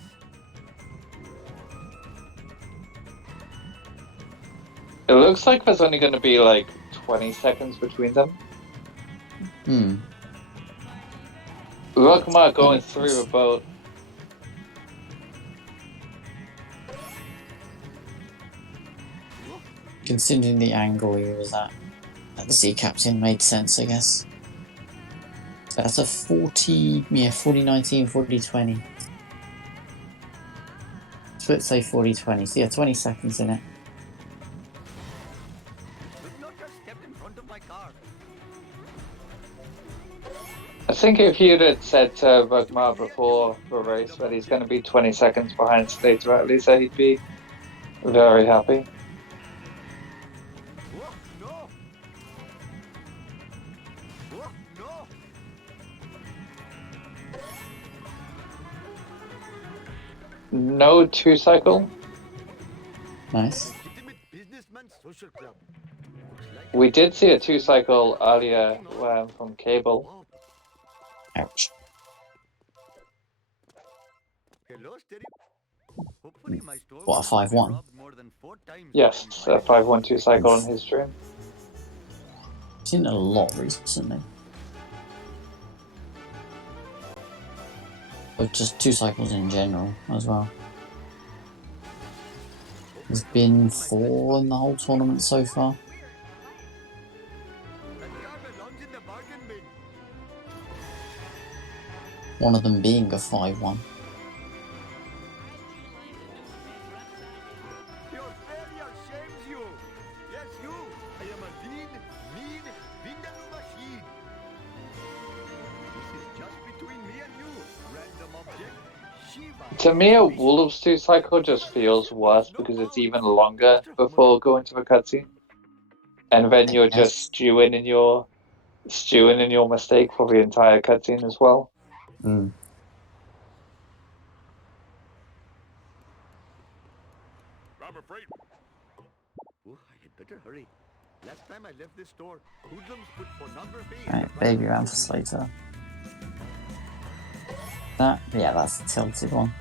It looks like there's only going to be like 20 seconds between them. RUGHMAR going through a boat. Considering the angle he was at the sea captain made sense, I guess. So that's a 40-19, 40-20. So let's say 40-20. So yeah, 20 seconds in it. Should not have stepped in front of my car. I think if you'd had said to RUGHMAR before the race that he's going to be 20 seconds behind Slater, at least he'd be very happy. Oh, no! Oh, no! No 2-cycle. Nice. Legitimate businessman social club. Looks like We did see a 2-cycle earlier from Cable. oh, Ouch. hello, steady. Hopefully my store What, a won't be 5-1? robbed more than 4 times Yes, while a I'm driving. 5-1 2-cycle on his stream. Seen it a lot recently. But just 2 cycles in general as well. There's been 4 in the whole tournament so far. That car belongs in the bargain bin. One of them being a 5-1. Your failure shames you. Yes, you. I am a lean, mean, Vindaloo machine. This is just between me and you, random object. Shiva. To me, a Wolves 2-cycle just feels worse because it's even longer before going to the cutscene. And then you're just stewing in your mistake for the entire cutscene as well. Mm. I'm afraid. Oh, I had better hurry. Last time I left this store, hoodlums put pornography in Right, the baby back round of for the Slater. That, yeah, that's the tilted one.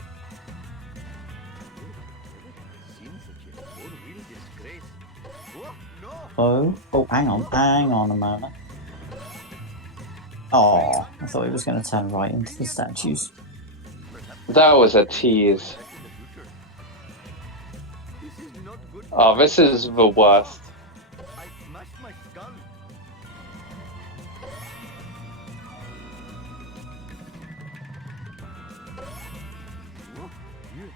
Seen such a four-wheel disgrace. Oh, no! Oh, hang on a moment. Oh, I thought he was going to turn right into the statues. That was a tease. This is not good. Oh, this is the worst. I smashed my skull. Oh, dear.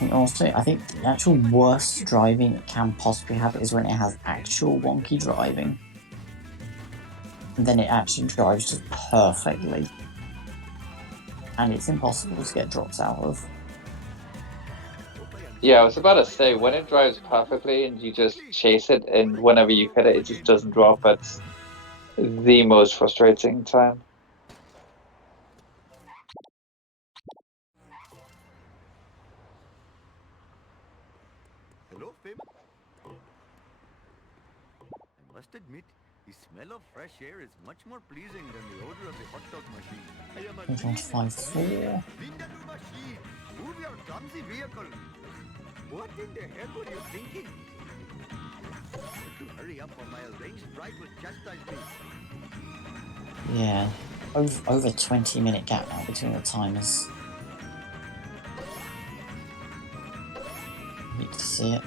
And also, I think the actual worst driving it can possibly have is when it has actual wonky driving. And then it actually drives just perfectly. And it's impossible to get drops out of. Yeah, I was about to say, when it drives perfectly and you just chase it, and whenever you hit it, it just doesn't drop, that's the most frustrating time. Hello, Fib. I must admit, the smell of fresh air is much more pleasing than the odor of the hot dog machine. I am a It's on 5-4. Vindaloo machine. Move your clumsy vehicle. What in the hell were you thinking? Hurry up or my arranged bride will chastise me. Yeah, over 20-minute gap now between the timers. Need to see it.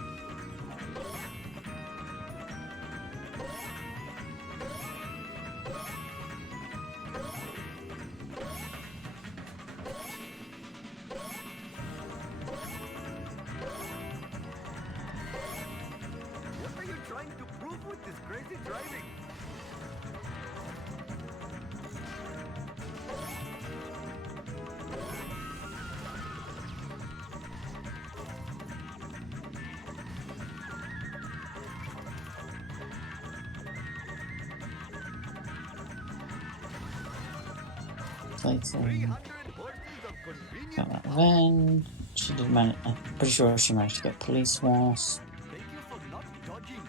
What are you trying to prove with this crazy driving? Slater. 300 horses of convenient Got that then. She did manage. I'm pretty sure she managed to get police wasp. Thank you for not dodging.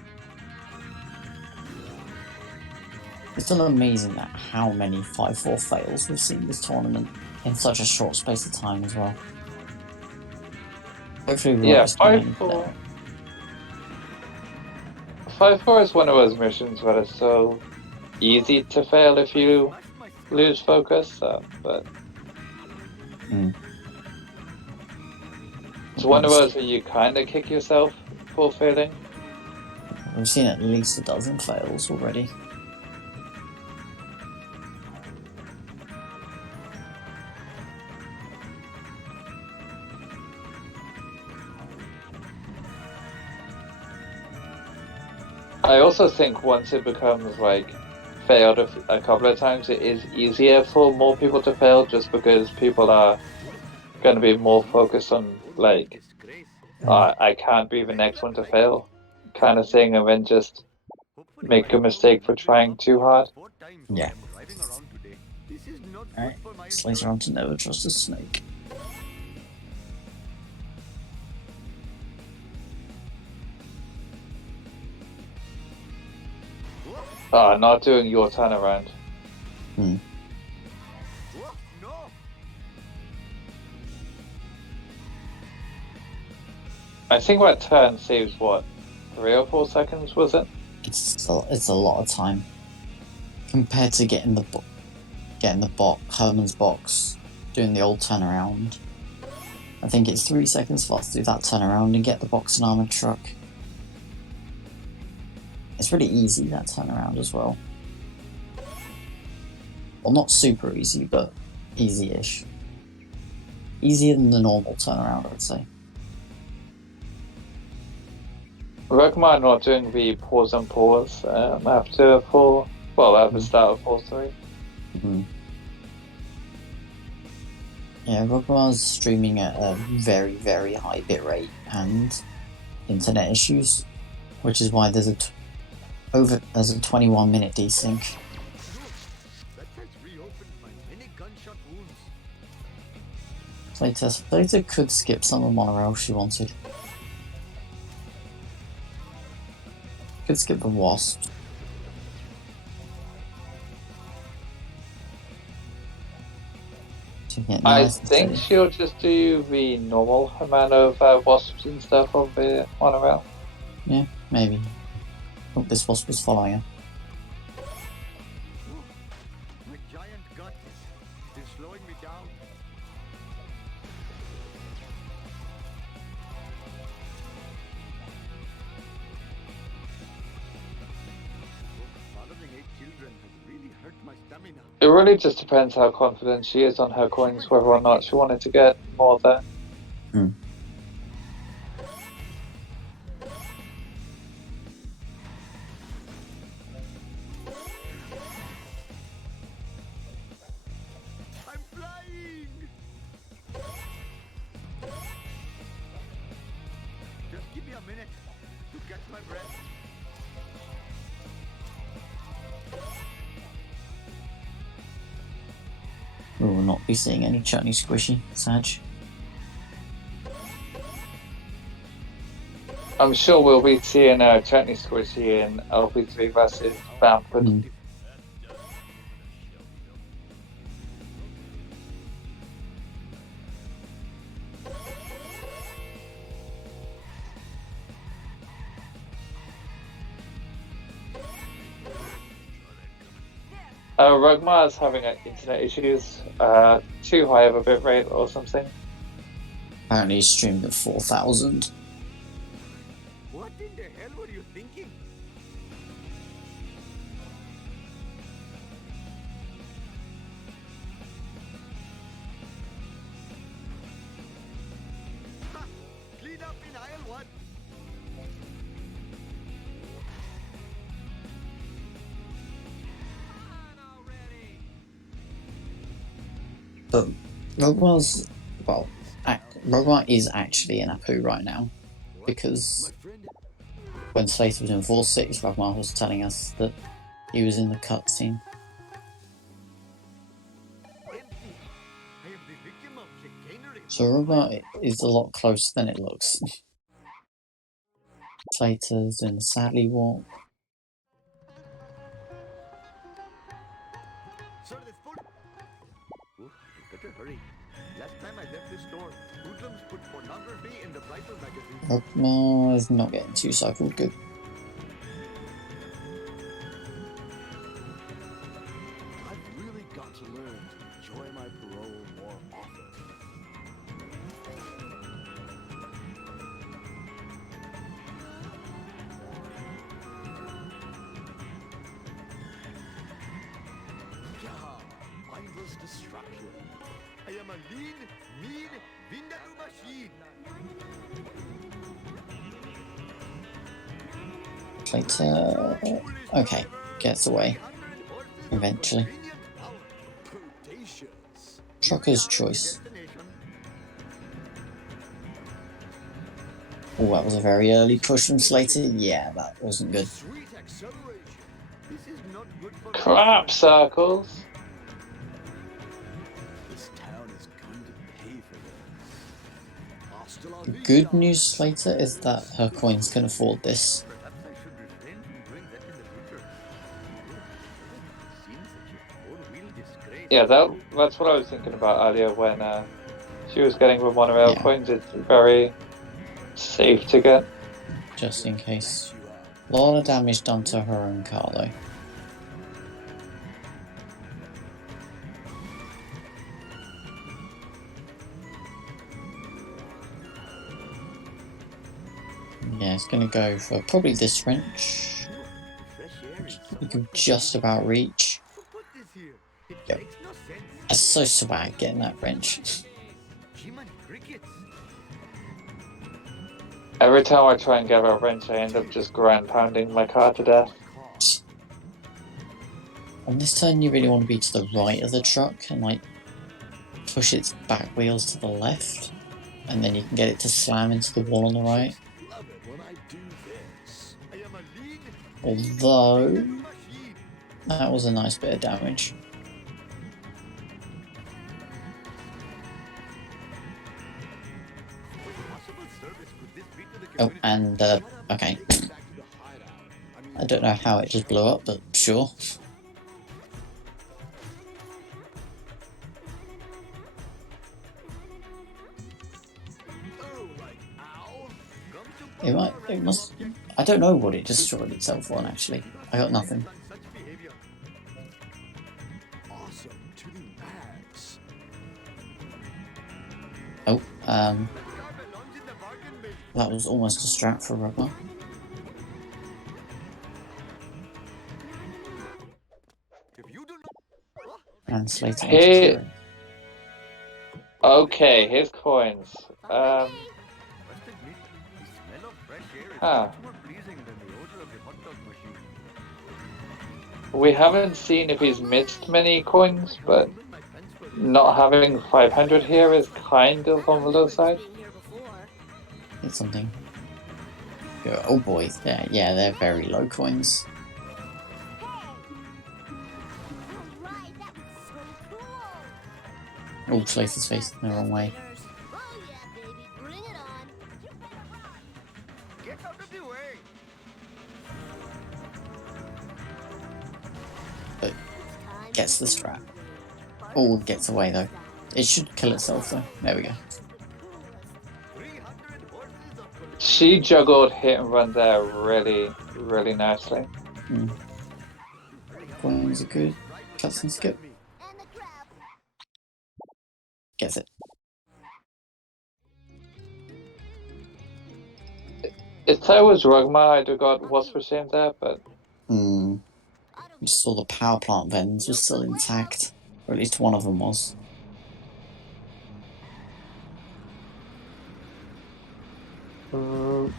It's still amazing that how many 5-4 fails we've seen this tournament in such a short space of time as well. Hopefully we Yeah, won't spend any today. 5-4 is one of those missions where it's so easy to fail if you Smash my skull. lose focus, but it's one of those where you kind of kick yourself for failing. We've seen at least a dozen fails already. I also think once it becomes like failed a couple of times, it is easier for more people to fail just because people are going to be more focused on like, Disgrace. I can't be the next one to fail kind of thing, and then just Hopefully make my a mistake for phone will trying up too hard. 4 times Yeah. while I'm driving around today. This is not Alright, good for my Slater on to never trust a snake. Not doing your turnaround. Whoa, no. I think that turn saves what, 3 or 4 seconds, was it? It's a lot of time compared to getting the Herman's box, doing the old turnaround. I think it's 3 seconds for us to do that turnaround and get the box and armored truck. It's really easy, that turnaround as well. Well, not super easy, but easy-ish. Easier than the normal turnaround, I'd say. RUGHMAR not doing the pause and pause at the start of Force 3. Mm-hmm. Yeah, RUGHMAR's streaming at a very, very high bitrate and internet issues, which is why there's a 21-minute desync. That has reopened my many gunshot wounds. Slater could skip some of monorail if she wanted. Could skip the wasp. I think she'll just do the normal amount of wasps and stuff on the monorail. Yeah, maybe. I hope this wasp is following her. My giant gut is slowing me down. Fathering 8 children has really hurt my stamina. It really just depends how confident she is on her coins, whether or not she wanted to get more there. I'm flying! Just give me a minute to catch my breath. We will not be seeing any chutney squishy, Sag. I'm sure we'll be seeing Chutney Squishy in LP3 versus Bamford. RUGHMAR is having internet issues. Too high of a bitrate or something. Apparently he streamed at 4,000. What in the hell were you thinking? Ha! Clean up in aisle one. But RUGHMAR's, well, RUGHMAR is actually in Apu right now, because when Slater was in 4-6, RUGHMAR was telling us that he was in the cutscene. So RUGHMAR is a lot closer than it looks. Slater's doing the Sadly walk. Sir, this food. Oh, you better hurry. Last time I left this store, hoodlums put pornography in the Vital magazine. RUGHMAR is not getting 2-cycled good. I've really got to learn to enjoy my parole more often. Mindless destruction. I am a lean, mean, Vindaloo machine. Slater, okay, gets away eventually. Trucker's choice. Oh, that was a very early push from Slater. Yeah, that wasn't good. Sweet acceleration. This is not good for Crap circles. This town is going to pay for this. Hasta la The vista. good news, Slater, is that her coins can afford this. Perhaps I should refrain from doing that in the future. Seems such a four-wheel disgrace. Yeah, that's what I was thinking about earlier when she was getting the monorail Yeah. coins. It's very safe to get. Just in case. A lot of damage done to her own car, though. Yeah, it's gonna go for probably this wrench. Fresh air is You can just about reach. Who put this here? It Yep. makes no sense. That's so swag getting that wrench. Human crickets. Every time I try and get a wrench, I end up just ground pounding my car to death. On this turn, you really want to be to the right of the truck and like push its back wheels to the left, and then you can get it to slam into the wall on the right. Love it when I do this. I am a lean, Although machine. that was a nice bit of damage. What possible service could this be to the Oh, community? and okay, Back to the hideout. I don't know how it just blew up, but sure. Oh, like ow. Come to It must. I don't know what it destroyed itself on actually. I got nothing. such behavior. Awesome to the max. Oh, Car belongs in the bargain bin. that was almost a strap for RUGHMAR. If you do not And Slater. Hey. onto Okay, here's coins. must admit, the smell of fresh air is Huh. much more pleasing than the odor of the hot dog machine. We haven't seen if he's missed many coins, but Even my pants were not having 500 here is kind of on the low side. It's something. Oh boy, yeah, they're very low coins. Alright, that was so cool. Oh, Slater's facing the wrong way. Oh yeah, baby, bring it on. Get out of the way. But Time gets the strap. Oh, gets away though. It should kill itself though. There we go. 300 horses of She juggled hit and run there really, really nicely. Coins are good. Cutscene skip. And the crab. Gets it. If I was RUGHMAR, I'd have got what's machine there, but You saw the power plant vents were still intact. Or at least one of them was.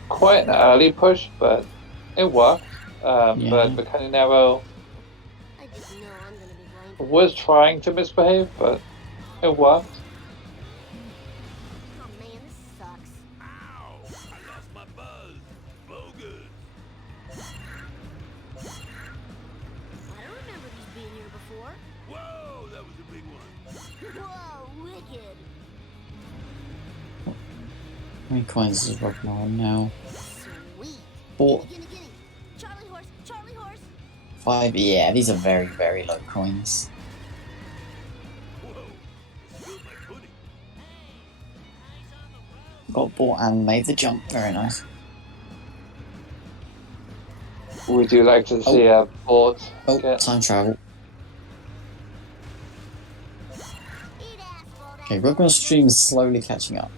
quite an early push, but it worked. Yeah. But the Caninero I just know I'm gonna be blamed for was trying to misbehave, but it worked. Oh man, this sucks. Ow! I lost my buzz. Bogus. I don't remember these being here before. Whoa, that was a big one. Whoa, wicked. How many coins is RUGHMAR on now? Sweet. 4. Gimme. Charlie horse, Charlie horse. 5. Yeah, these are very, very low coins. Whoa, it spilled my pudding. Got bought and made the jump. Very nice. Would you like to see a board? Oh, get? time travel. Eat asphalt. Okay, RUGHMAR's stream is slowly catching up.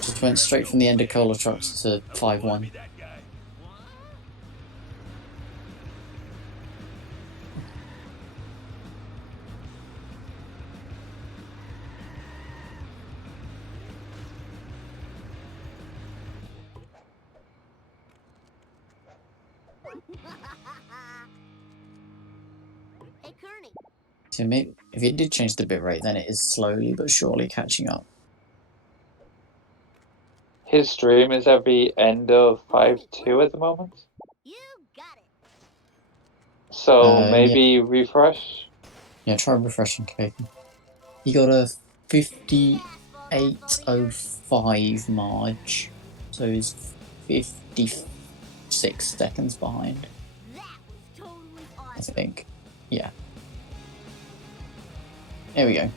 Just went straight from the end of Cola Trucks to 5-1. Be that guy. Hey, Kearney. So maybe, if you did change the bitrate, then it is slowly but surely catching up. His stream is every end of 5.2 at the moment. You got it. So maybe refresh. Yeah, try refreshing Kaken. He got a 58.05 Marge, so he's 56 seconds behind, That was totally I awesome. think. Yeah. There we go.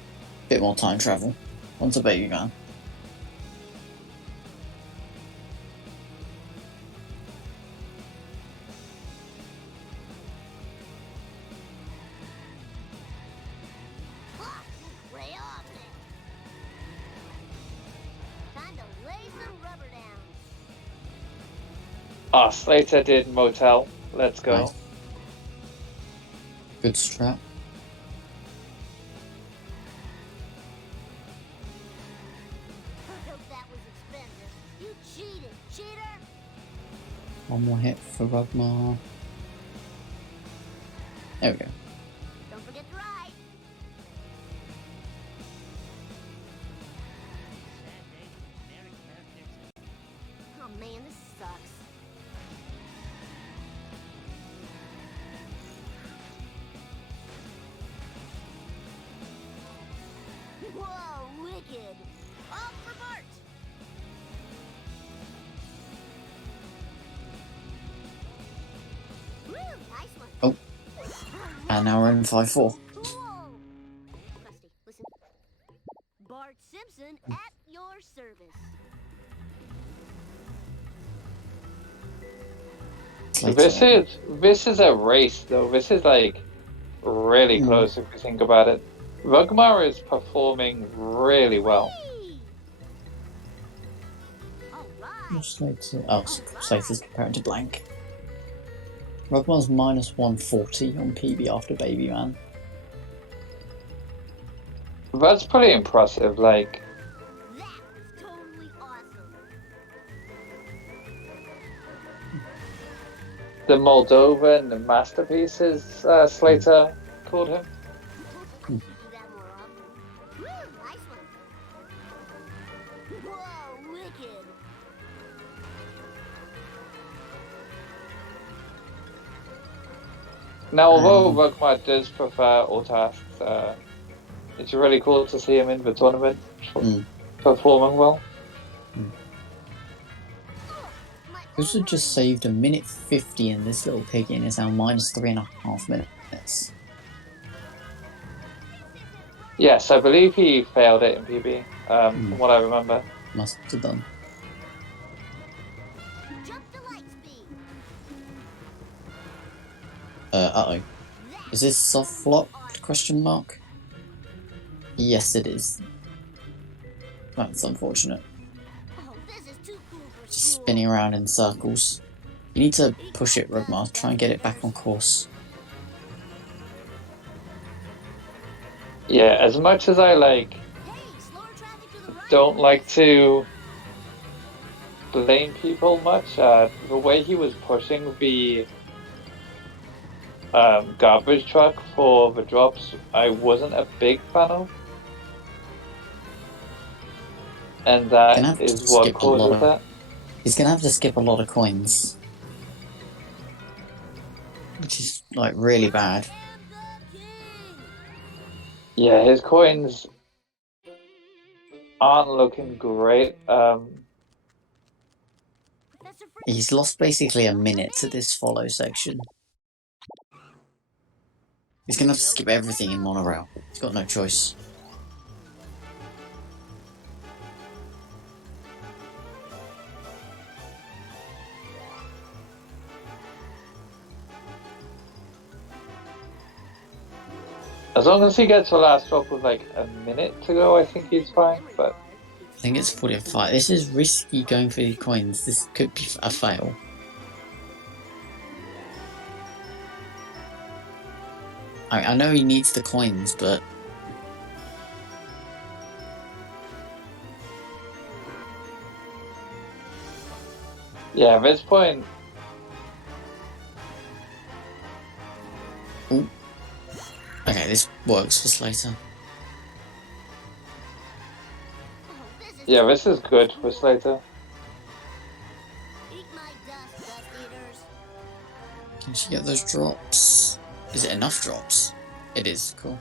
Bit more time travel. Onto Baby Man. Way off now. Time to lay some rubber down. Ah, Slater did Motel. Let's go. Nice. Good strat. I hope that was expensive. You cheated, cheater. One more hit for RUGHMAR. There we go. Don't forget to ride. Oh man, this sucks. Whoa, wicked. All for Bart. Woo, nice one. Oh. And now we're in 5-4. Cool. Krusty, listen. Bart Simpson at your service. This is a race though. This is like really close if you think about it. RUGHMAR is performing really well. Whee! All right. Slater. Oh, Slater's compared to blank. RUGHMAR's minus 140 on PB after Baby Man. That's pretty impressive. Like, That was totally awesome. the Moldovan masterpieces, Slater called him. Do that more often. Woo, nice one. Whoa, wicked. Now, although RUGHMAR does prefer all tasks, it's really cool to see him in the tournament performing well. He also just saved a minute 50 in this little piggy and is now minus 3.5 minutes. Yes, I believe he failed it in PB, from what I remember. Must have done. Jump to light speed. Uh-oh. That Is this soft lock? Question mark. Yes, it is. That's unfortunate. Oh, this is too cool for Just school. spinning around in circles. You need to push it, RUGHMAR. Try and get it back on course. Yeah, as much as I Hey, slower traffic to the right. don't like to blame people much, the way he was pushing the garbage truck for the drops, I wasn't a big fan of. And Gonna that have to is what skip a lot causes of. that. He's gonna have to skip a lot of coins, which is like really bad. Yeah, his coins aren't looking great. He's lost basically a minute to this follow section. He's gonna have to skip everything in monorail. He's got no choice. As long as he gets the last drop with like a minute to go, I think he's fine. But I think it's 45. This is risky going for the coins. This could be a fail. I know he needs the coins, but yeah, at this point, ooh. Okay, this works for Slater. yeah, this is good for Slater. Eat my dust, dust eaters. Can she get those drops? Is it enough drops? It is, cool.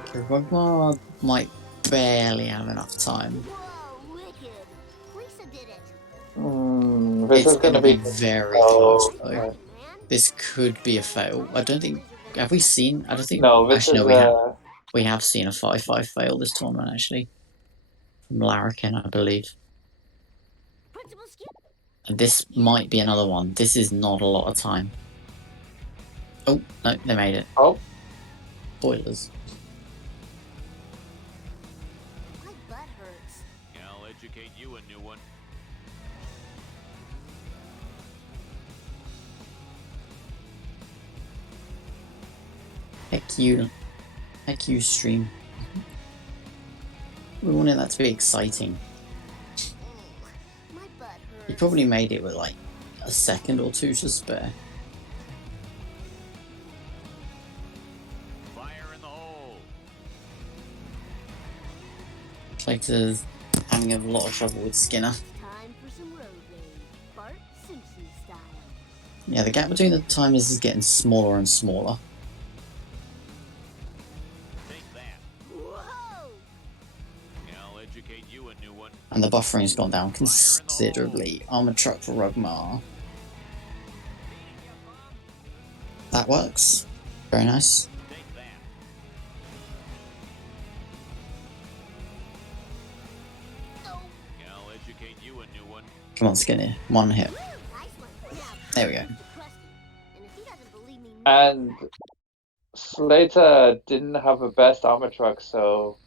Okay, RUGHMAR might barely have enough time. Whoa, wicked. Lisa did it. This It's is going to be be very oh, close though. no. This could be a fail. I don't think. Have we seen? I don't think. No, this Actually, is no, we have. We have seen a 5-5 fail this tournament actually. From Larrikin, I believe. Principal skip. And this might be another one. This is not a lot of time. Oh, no, they made it. Oh, Spoilers. My butt hurts. I'll educate you a new one. Heck you, stream. We wanted that to be exciting. My butt hurts. He probably made it with like a second or two to spare. Fire in the hole. Slater's having a lot of trouble with Skinner. Time for some road rage. Bart Simpson style. Yeah, the gap between the timers is getting smaller and smaller. Take that. Whoa! I'll educate you a new one. And the buffering's gone down considerably. Armored truck for RUGHMAR. That works. Very nice. Take that. I'll educate you a new one. Come on, Skinner. One hit. Nice one. Now, There we go. to Krusty. And if he doesn't believe me, and Slater didn't have the best armor truck, so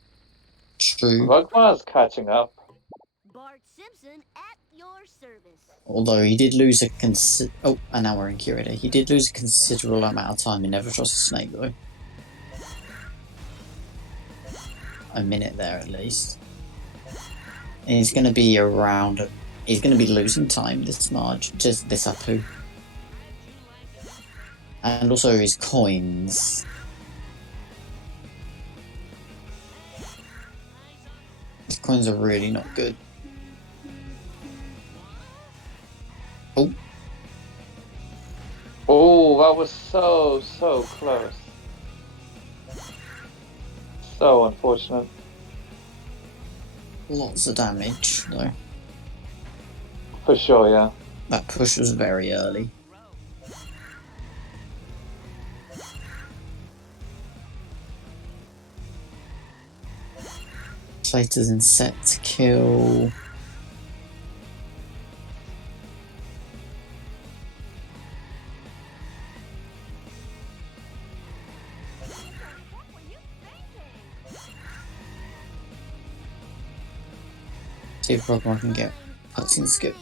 True. RUGHMAR's catching up. Bart Simpson at your service. Although he did lose a oh, and now we're in Curator. He did lose a considerable amount of time. He never trust a snake though. A minute there at least. And he's going to be around. He's going to be losing time this Marge. Just this Apu. And also his coins. His coins are really not good. Oh. Oh, that was so close. So unfortunate. Lots of damage though. For sure, yeah. That push was very early. Slater's in set to kill. See if RUGHMAR can get cutscene skip.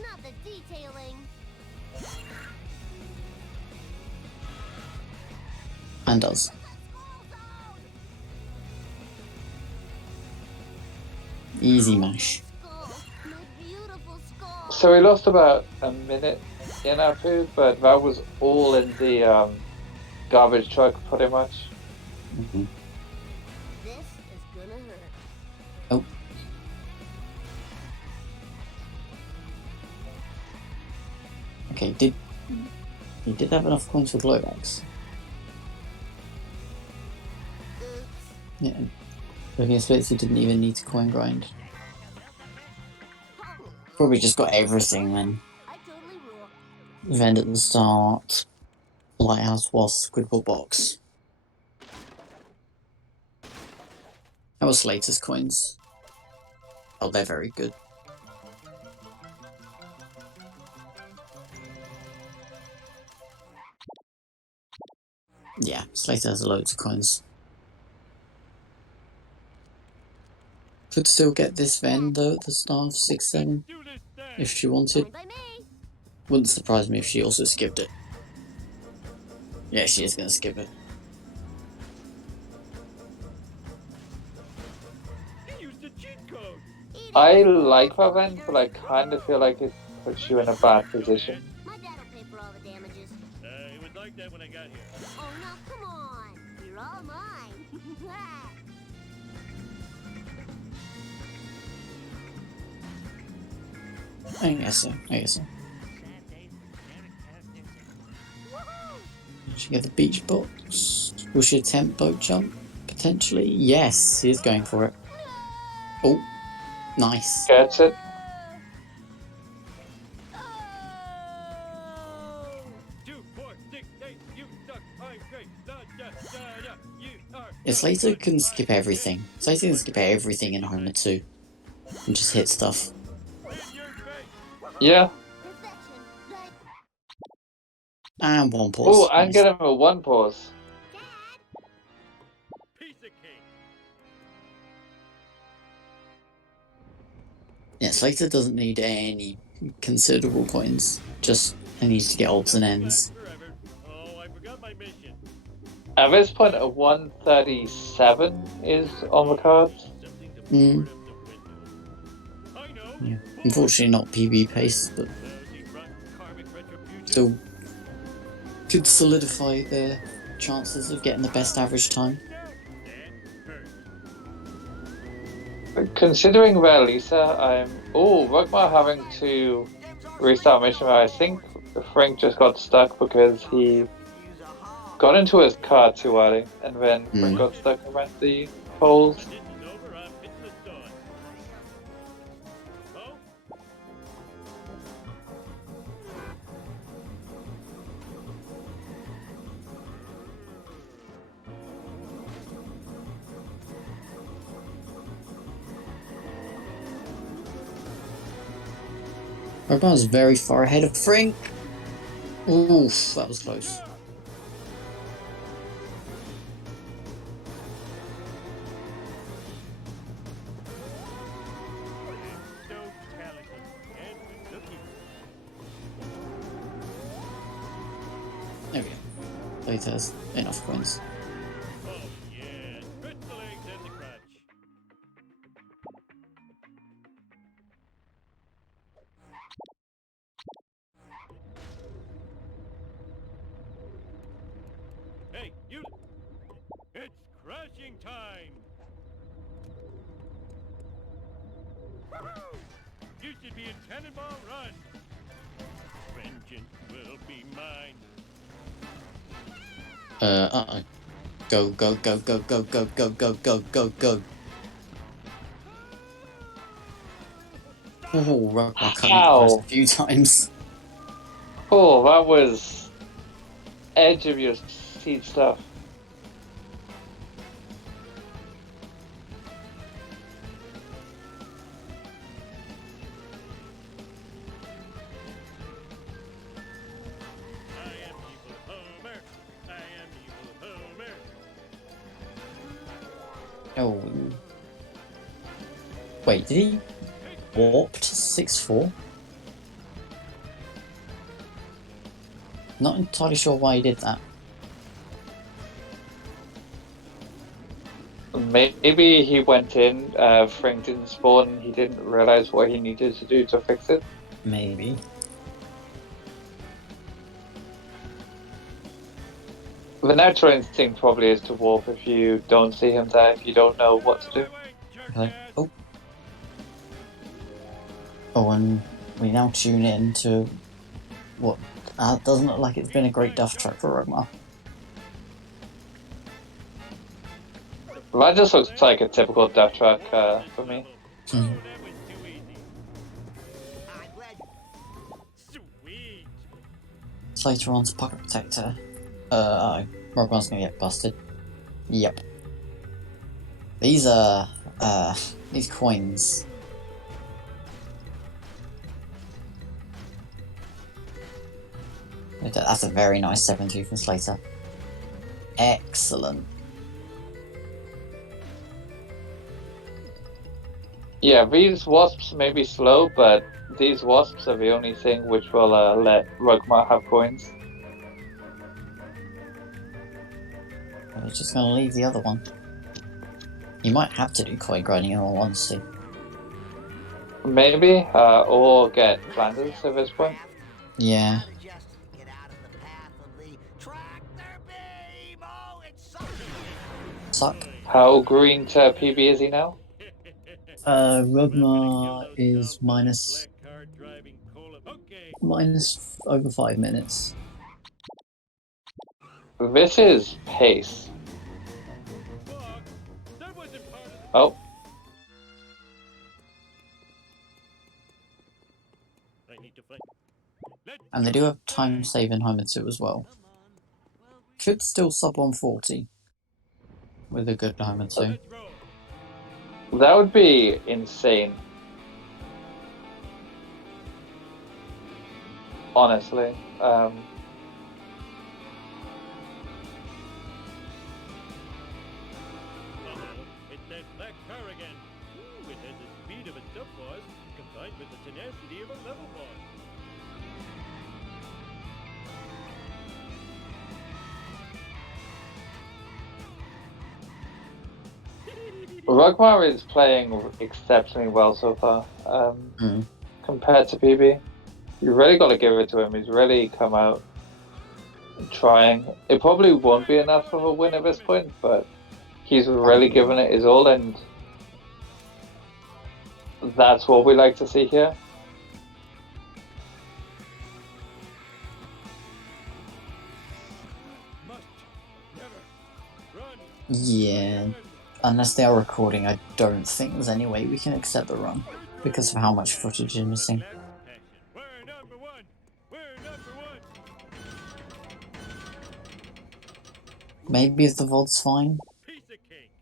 Not the detailing. And does. Easy mash. My beautiful skull. So we lost about a minute in our food, but that was all in the garbage truck, pretty much. Mm-hmm. This is gonna hurt. Oh. Okay, he did have enough coins for glowbacks. Oops. Yeah. Looking at splits, he didn't even need to coin grind. Probably just got everything then. I totally rule. Event at the start. Lighthouse Wasp, Squidward Box. How was Slater's coins? Oh, they're very good. Yeah, Slater has loads of coins. Could still get this Ven though at the start of 6-7 if she wanted. Fine by me. Wouldn't surprise me if she also skipped it. Yeah, she is gonna skip it. He used a cheat code. I like that event, but I kind of feel like it puts you in a bad position. My dad'll pay for all the damages. It was like that when I got here. Oh, now come on. You're all mine. I guess so. Woohoo! Did she get the beach box? Will she attempt boat jump? Potentially? Yes, he's going for it. Oh, nice. Gets it. Yeah, Slater can skip everything. Slater can skip everything in Homer 2. And just hit stuff. Yeah. Perfection. And one pause. Oh, and Nice. get him a one pause. Piece of cake. Yeah, Slater doesn't need any considerable coins. Just he needs to get odds and ends. Oh, I forgot my mission. At this point, a 137 is on the cards. Mm. Yeah. Unfortunately not PB pace, but still could solidify their chances of getting the best average time. Considering where Lisa, RUGHMAR having to restart mission where I think Frank just got stuck because he got into his car too early and then Frank got stuck around the poles. RUGHMAR's very far ahead of Frank. Oof, that was close. There we go. Slater has enough coins. Oh, yeah. Stretch the legs and the crotch. Hey, you! It's crashing time! Woohoo! You should be in Cannonball Run! Vengeance will be mine. Uh-oh. Go, go, go, go, go, go, go, go, go, go, go. Oh, RUGHMAR cut me the first few times. Oh, that was edge of your seat stuff. Oh. Wait, did he? warped 6-4. Not entirely sure why he did that. Maybe he went in, Frank didn't spawn, and he didn't realize what he needed to do to fix it. Maybe. The natural instinct probably is to warp if you don't see him there, if you don't know what to do. Okay. Oh. Oh, and we now tune in to what doesn't look like it's been a great duff track for RUGHMAR. That just looks like a typical death track for me. Hmm. Slater onto Pocket Protector. RUGHMAR's gonna get busted. Yep. These coins. That's a very nice 7-2 from Slater. Excellent. Yeah, these wasps may be slow, but these wasps are the only thing which will let RUGHMAR have coins. We're just gonna leave the other one. You might have to do coin grinding in all honesty. Maybe, or get Flanders at this point. Yeah. Suck. How green to PB is he now? RUGHMAR is minus over 5 minutes. This is pace. Oh. And they do have time saving Homer 2 as well. Could still sub 140 with a good Homer 2. That would be insane. Honestly. It's that black car again. Ooh, it has the speed of a sub-boss combined with the tenacity of a level boss. RUGHMAR is playing exceptionally well so far, compared to PB. You really got to give it to him. He's really come out trying. It probably won't be enough of a win at this point, but he's really given it his all, and that's what we like to see here. Yeah. Unless they are recording, I don't think there's any way we can accept the run because of how much footage is missing. Maybe if the VOD's fine.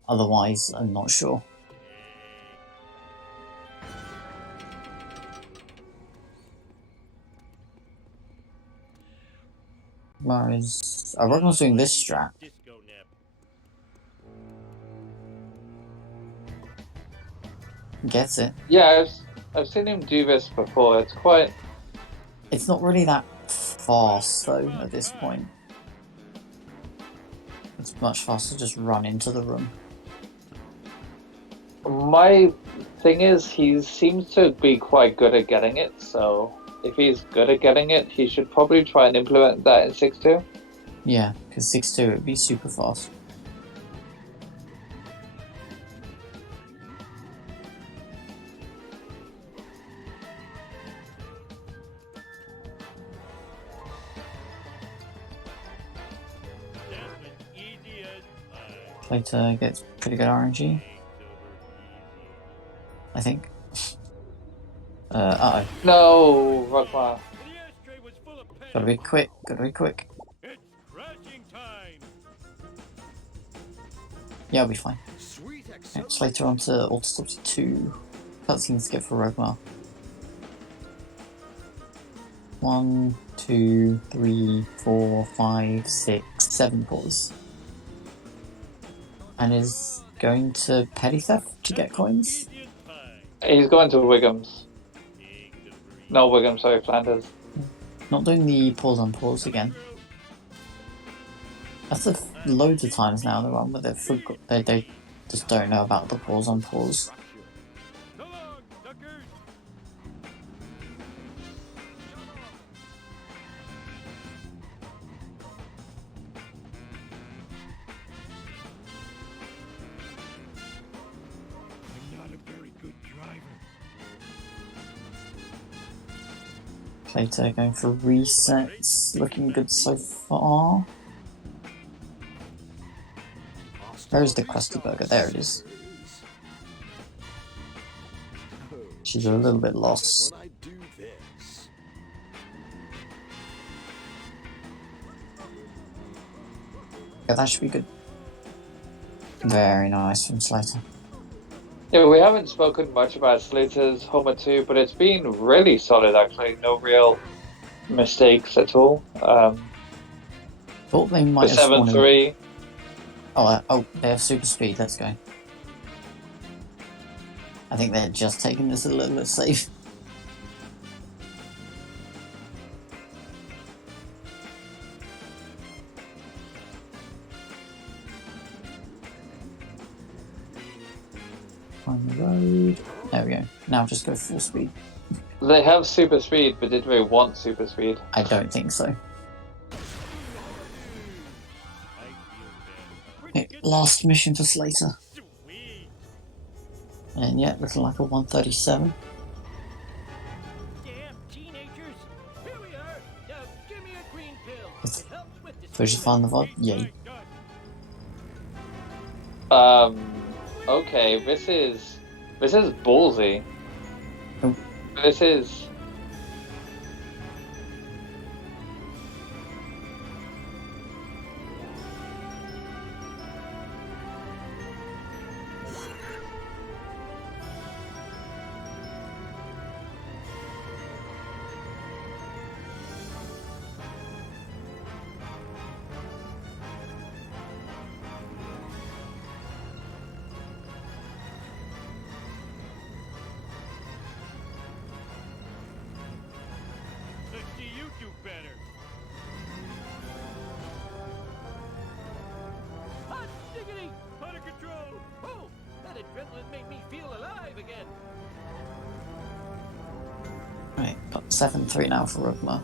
Otherwise, I'm not sure. Whereas, RUGHMAR's doing this strat. Gets it. Yeah, I've seen him do this before. It's quite... It's not really that fast though at this point. It's much faster to just run into the room. My thing is, he seems to be quite good at getting it, so if he's good at getting it, he should probably try and implement that in 6-2. Yeah, because 6-2 would be super fast. Slater gets pretty good RNG, I think. Uh-oh. No, RUGHMAR. Gotta be quick, gotta be quick. Yeah, I'll be fine. Okay, Slater onto Autostopsy 2. Cutscenes to get for RUGHMAR. 1, 2, 3, 4, 5, 6, 7 pause. And is going to petty theft to get coins. He's going to Wiggum's. No, Wiggum, sorry, Flanders. Not doing the pause on pause again. That's loads of times now in the run where they've forgot, they just don't know about the pause on pause. Slater going for resets, looking good so far. Where's the Krusty Burger? There it is. She's a little bit lost. Yeah, that should be good. Very nice from Slater. Yeah, we haven't spoken much about Slater's Homer 2, but it's been really solid actually. No real mistakes at all. Thought they might The have spawned 7-3. Oh, they have super speed. Let's go. I think they're just taking this a little bit safe. On the road. There we go. Now just go full speed. They have super speed, but did they want super speed? I don't think so. Okay, last mission for Slater. And yeah, looking like a 137. Damn teenagers! Here we are. Now give me a green pill. It's- It helps with the Did you find the VOD? Yay. Okay, this is ballsy. Oh. This is. Let's see you do better. Hot diggity! Out of control! Oh, that adrenaline made me feel alive again. Right, got 7-3 now for RUGHMAR.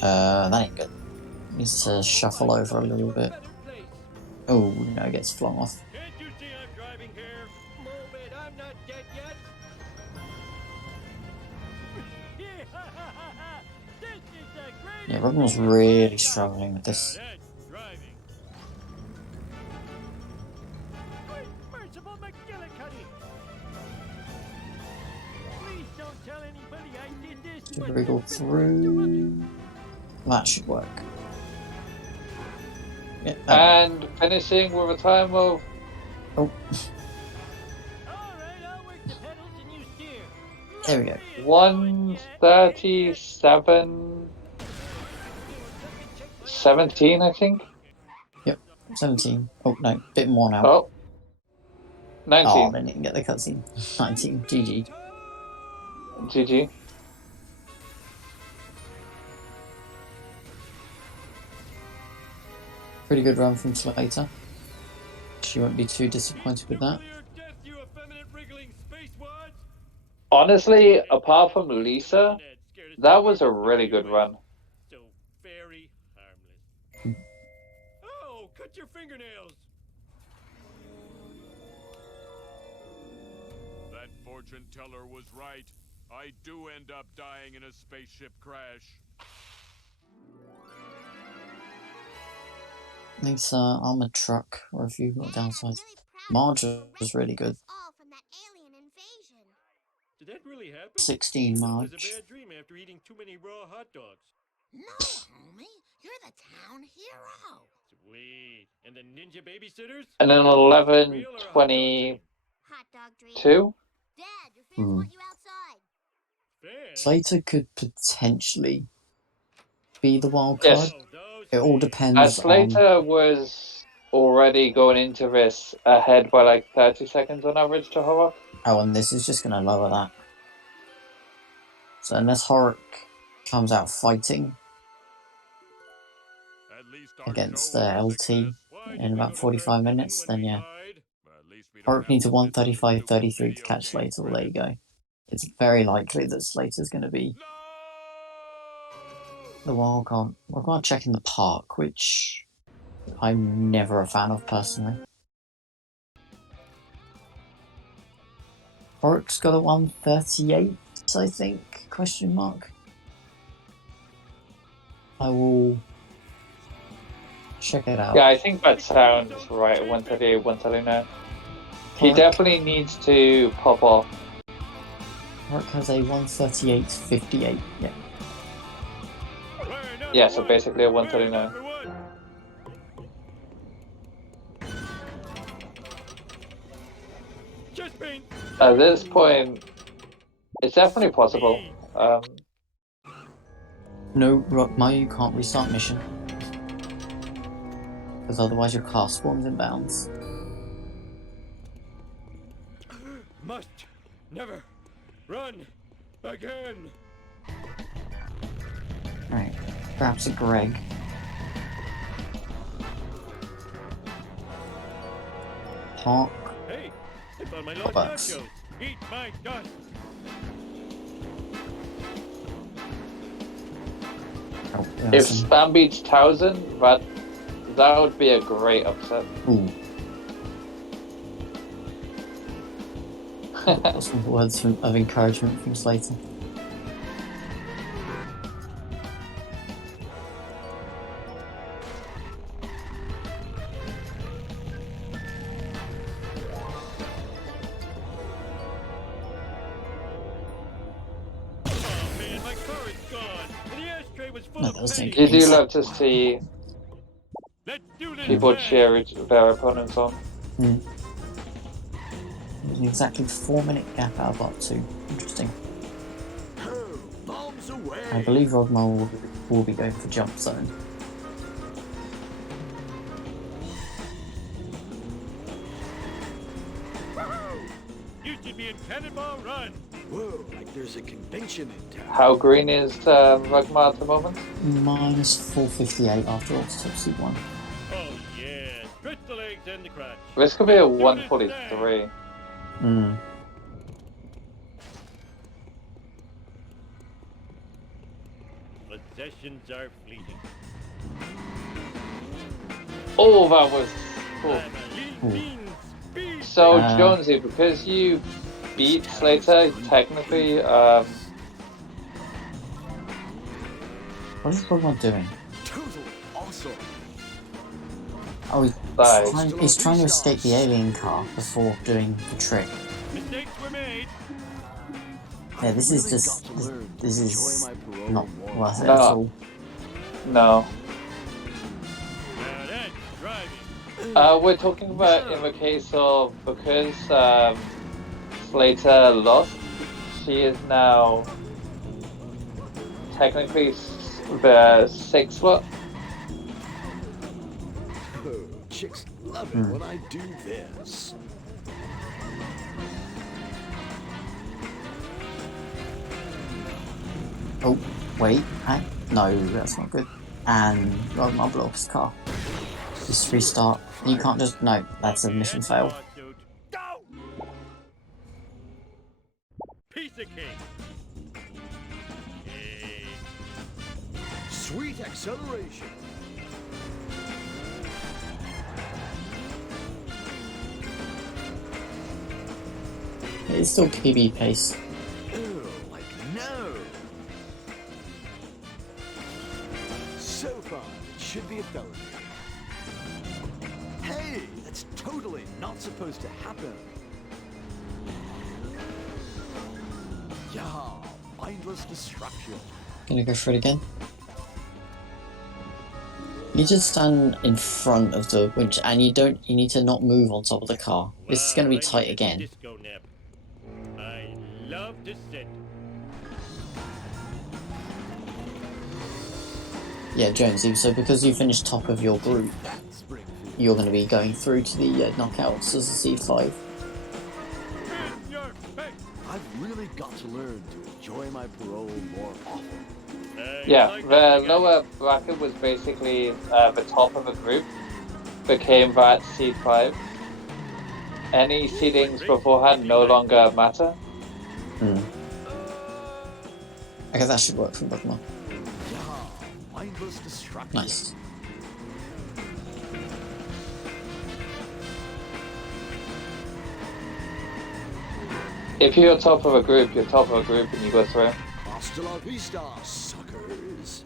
That ain't good. Needs to shuffle over a little bit. Oh, no, it gets flung off. Can't you see I'm driving here? Moment, I'm not dead yet. This is the Yeah, greatest RUGHMAR's really struggling with this. Now that's driving. Great merciful McGillicuddy. Please don't tell anybody I did this. To but wriggle through. That should work. Yeah, And finishing with a time of. oh, All right, I'll work the pedals and you steer. there we go. 137. 17, I think. 17. Oh, no, bit more now. Oh. 19. Oh, they didn't get the cutscene. 19. GG. GG. Pretty good run from Slater. She won't be too disappointed with that. Honestly, apart from Lisa, that was a really good run. So very harmless. Oh, cut your fingernails. That fortune teller was right. I do end up dying in a spaceship crash. Lisa, armored truck review, not downside. Marge was really good. All from that alien invasion. Did that really happen? 16 It was Marge. a bad dream after eating too many raw hot dogs. No, homie, you're the town hero. Sweet. And the ninja babysitters? And then 11, 22. Hot dog dream. Dad, your fans Hmm. want you outside. Fans? Slater could potentially be the wild card. Yes. Oh, those It all fans. depends on. Slater was already going into this ahead by like 30 seconds on average to Horror. Oh, and this is just going to lower that. So unless Horror comes out fighting against LT in about 45 minutes, then yeah. Horror needs a 135.33 to catch Slater. Well, there you go. It's very likely that Slater's going to be the wild card. We're going to check in the park, which I'm never a fan of personally. Horror's got a 138, I think, question mark. I will check it out. Yeah, I think that sounds right. 138, 139. He definitely needs to pop off. Horror has a 138.58, yeah. Yeah, so basically a 139. At this point, it's definitely possible. No, RUGHMAR, you can't restart mission. Because otherwise your car spawns in bounds. Must never run again. Alright, perhaps a Greg. Park. Hey, I found my lost Bucks. nachos. Eat my dust. Oh, If Spam beats 1000, that would be a great upset. Ooh. Some words of encouragement from Slater. No, that was You do love to see people cheer their opponents on. There's an exactly 4-minute gap out of part 2. Interesting. I believe RUGHMAR will be going for jump zone. You should be in Cannonball Run. Whoa, like there's a convention in town. How green is RUGHMAR at the moment? Minus 458 after autopsy 1. Oh yeah, stretch the legs and the crotch. This could be a 143. Possessions are fleeting. Oh, that was cool. So, Jonesy, because you beat Slater, technically, what is RUGHMAR doing? Totally awesome. Oh, he's trying to escape the alien car before doing the trick. Mistakes were made. Yeah, this is just... This is not worth it No. at all. No. Now that's driving. We're talking about in the case of because Slater lost, she is now technically the 6th slot. Oh, chicks love it when I do this. Oh, wait. No, that's not good. And RUGHMAR blew up his car. Just restart. You can't just... No, that's a mission fail. Piece of cake. Yay. Sweet acceleration. It's still PB pace. Oh, like no. So far, it should be a felony. Hey, that's totally not supposed to happen. Yeah, mindless destruction. Gonna go for it again. You just stand in front of the winch, and you need to not move on top of the car. This is gonna be tight again. Disco nap. I love to sit. Yeah, Jonesy, so because you finished top of your group, you're going to be going through to the knockouts as a C5. I've really got to learn to enjoy my parole more often. Yeah, the lower bracket was basically the top of a group became that seed 5. Any seedings beforehand no longer matter. Okay, that should work for RUGHMAR. Yeah, mindless distraction. Nice. If you're top of a group, you're top of a group and you go through. Hasta la vista, suckers.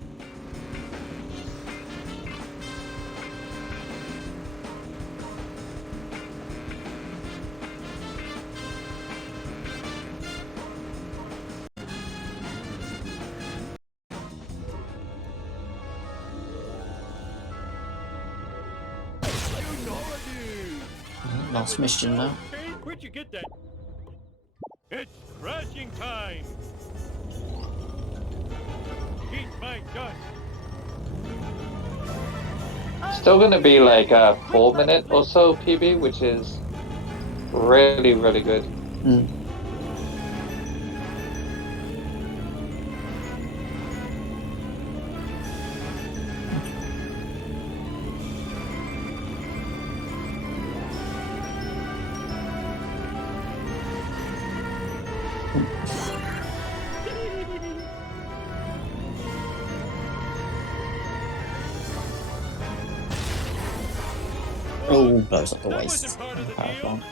Last mission now. Hey, where'd you get that? It's crashing time. Eat my dust. Still gonna be like a 4-minute or so PB, which is really, really good. Oh, blows up the waist. Power plant.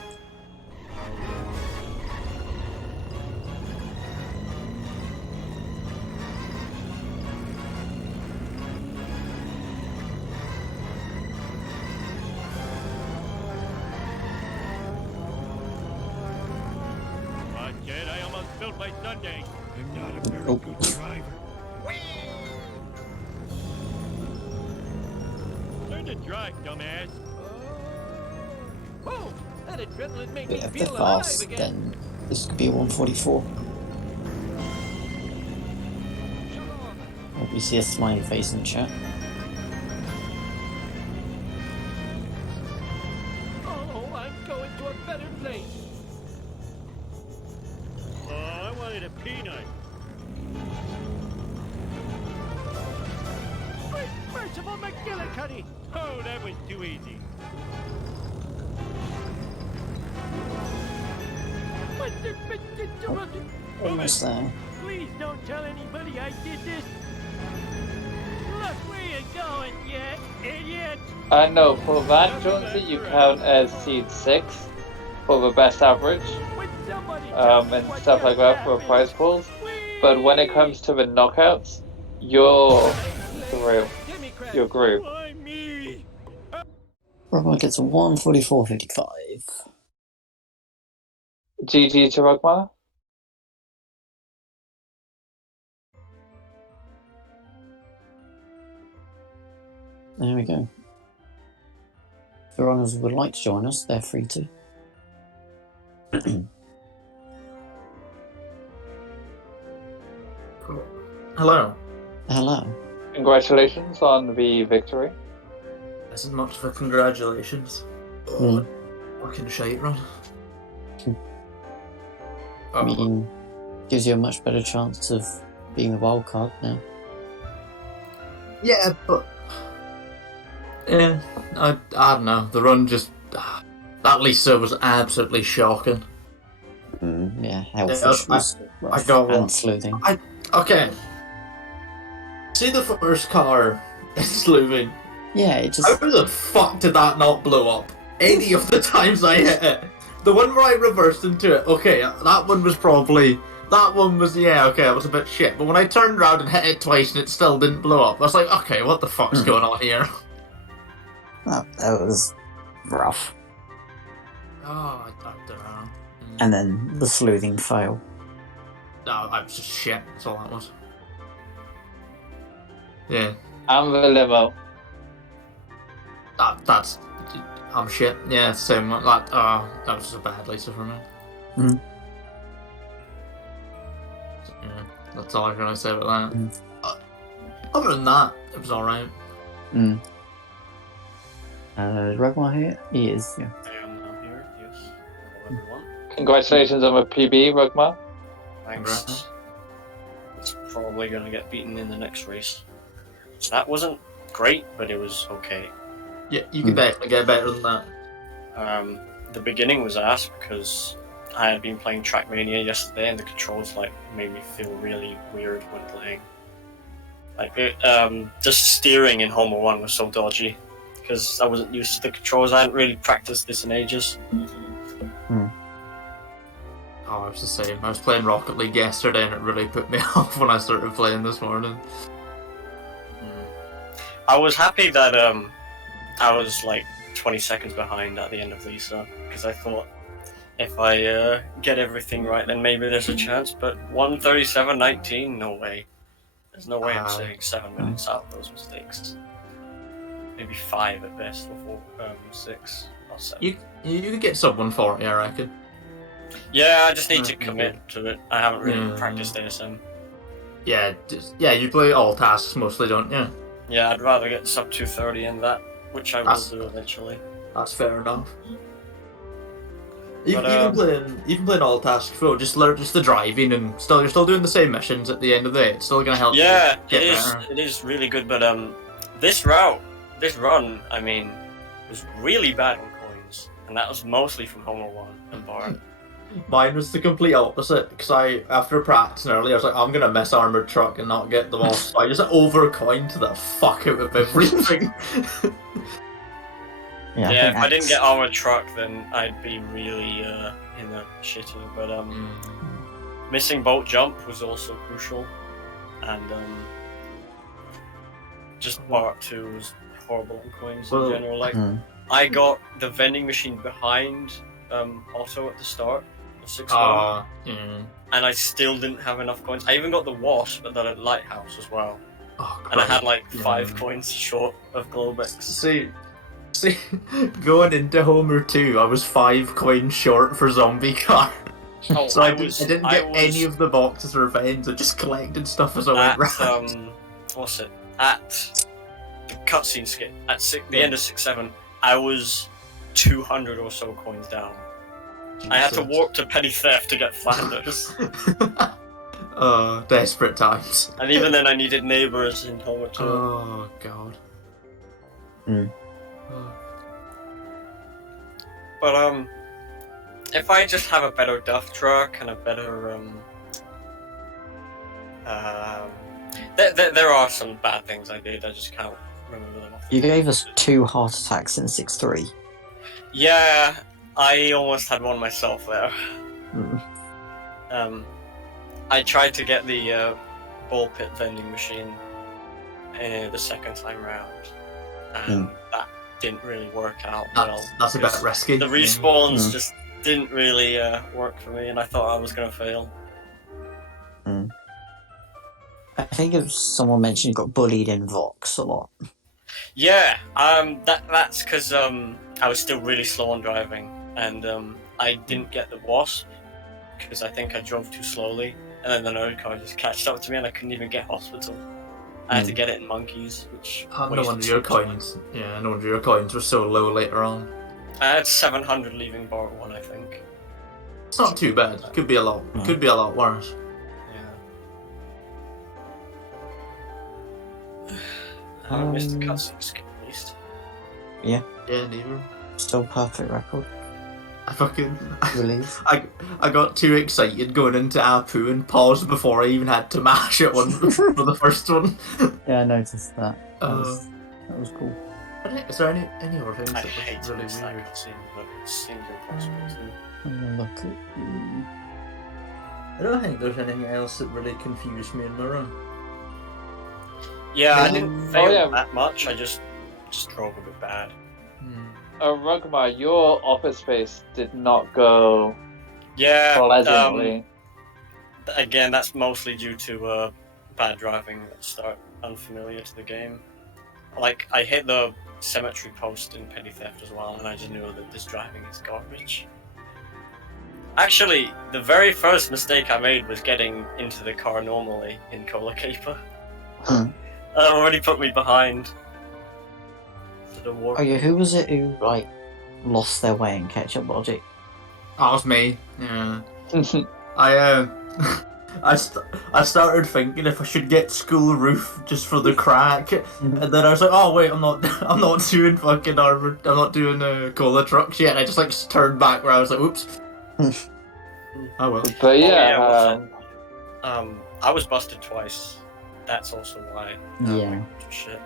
Kid, I almost spilled my sundae. I'm not a very good driver. Learn to drive, dumbass. Whoa! That adrenaline made me But if feel they're alive fast, again. then this could be a 144. Oh, we see a smiley face in the chat. Oh, I'm going to a better place. Oh, I wanted a peanut. Great merciful McGillicuddy! Oh, that was too easy. Almost there. Please don't tell anybody I did this. Look where you're going, you idiot! No, for that, Jonesy, you count as seed 6 for the best average, and stuff like that for prize pools. But when it comes to the knockouts, you're through. You're group. RUGHMAR gets a 144.55. GG to RUGHMAR. There we go. If the runners would like to join us, they're free to. Cool. Hello. Hello. Congratulations on the victory. This isn't much for congratulations. Fucking shite run. I mean, gives you a much better chance of being the wild card now. Yeah, but yeah, I don't know. The run just that Lisa was absolutely shocking. Yeah, Hellfish was rough and sleuthing. Okay. See the first car in sleuthing? Yeah, it just... How the fuck did that not blow up? Any of the times I hit it. The one where I reversed into it, okay, that one was probably... That one was, yeah, okay, that was a bit shit. But when I turned around and hit it twice and it still didn't blow up, I was like, okay, what the fuck's going on here? That was rough. Oh, I don't know. And then the sleuthing fail. No, I was just shit, that's all that was. Yeah. I'm the limo. That's... I'm shit. Yeah, same one. That was just a bad Lisa for me. Yeah, that's all I can really say about that. Other than that, it was alright. RUGHMAR here? He is, yeah. I am now here, yes. Hello, everyone. Congratulations on the PB, RUGHMAR. Thanks. It's probably going to get beaten in the next race. So that wasn't great, but it was okay. Yeah, you can definitely get better than that. The beginning was ass because I had been playing Trackmania yesterday, and the controls made me feel really weird when playing. Just steering in Homer 1 was so dodgy because I wasn't used to the controls. I hadn't really practiced this in ages. Oh, it's the same. I was playing Rocket League yesterday, and it really put me off when I started playing this morning. I was happy that I was 20 seconds behind at the end of Lisa, because I thought if I get everything right, then maybe there's a chance. But 1:37.19, no way. There's no way I'm saying 7 minutes out of those mistakes. Maybe 5 at best, or 6 or 7. You could get sub 140, I reckon. Yeah, I just need to commit to it. I haven't really practiced ASM. Yeah, you play all tasks mostly, don't you? Yeah, I'd rather get sub 230 in that, which I will do eventually. That's fair enough. Even playing all tasks, bro, just learn the driving, and you're still doing the same missions at the end of the day. It's still gonna help. Yeah, you get better. It is really good, but this run, I mean, was really bad on coins, and that was mostly from Homer 1 and Bart. Mine was the complete opposite, because after practicing earlier, I was like, I'm gonna miss Armored Truck and not get the boss. So I just overcoined the fuck out of everything. Yeah, if I didn't get Armored Truck, then I'd be really in the shitter. But missing Boat Jump was also crucial, and just Bart 2 was horrible on coins in general. I got the vending machine behind Otto at the start of 6-1, and I still didn't have enough coins. I even got the Wasp at the Lighthouse as well, and I had 5 coins short of Globex. See, going into Homer 2, I was 5 coins short for Zombie Car. So I didn't get any of the boxes or events. I just collected stuff as I went round. At the cutscene skit, at the end of 6-7, I was 200 or so coins down. Jesus. I had to walk to Petty Theft to get Flanders. Desperate times. And even then I needed neighbours in Homer 2. Oh, God. But if I just have a better duff truck and a better there are some bad things I did. I just can't remember them. You gave us 2 heart attacks in 6-3. Yeah, I almost had one myself there. I tried to get the ball pit vending machine the second time round, and that didn't really work out well. That's a bit risky. The respawns just didn't really work for me, and I thought I was going to fail. I think if someone mentioned you got bullied in Vox a lot. Yeah, that's because I was still really slow on driving, and I didn't get the Wasp because I think I drove too slowly, and then another car just catched up to me, and I couldn't even get hospital. I had to get it in Monkeys, which. No wonder your coins. Yeah, no wonder your coins were so low later on. I had 700 leaving Bart 1, I think. It's not too bad. Could be a lot. Could be a lot worse. I missed the cutscene skip at least. Yeah. Yeah, neither. Still perfect record. I got too excited going into Apu and paused before I even had to mash it for the first one. Yeah, I noticed that. That was cool. Is there any other things that were really weird? weird? But it seemed impossible to. I'm gonna look at. I don't think there's anything else that really confused me in my run. Yeah, I didn't fail that much. I just drove a bit bad. RUGHMAR, your office space did not go pleasantly. Again, that's mostly due to bad driving at the start, unfamiliar to the game. I hit the cemetery post in Petty Theft as well, and I just knew that this driving is garbage. Actually, the very first mistake I made was getting into the car normally in Cola Caper. That already put me behind. busted a war. Oh yeah, who was it who like lost their way in ketchup logic? That was me. Yeah. I I started thinking if I should get school roof just for the crack, and then I was like, oh wait, I'm not doing fucking armored. I'm not doing cola trucks yet. And I just like turned back where I was like, oops. Oh well. But yeah, I was busted twice. That's also why. Yeah. Shit.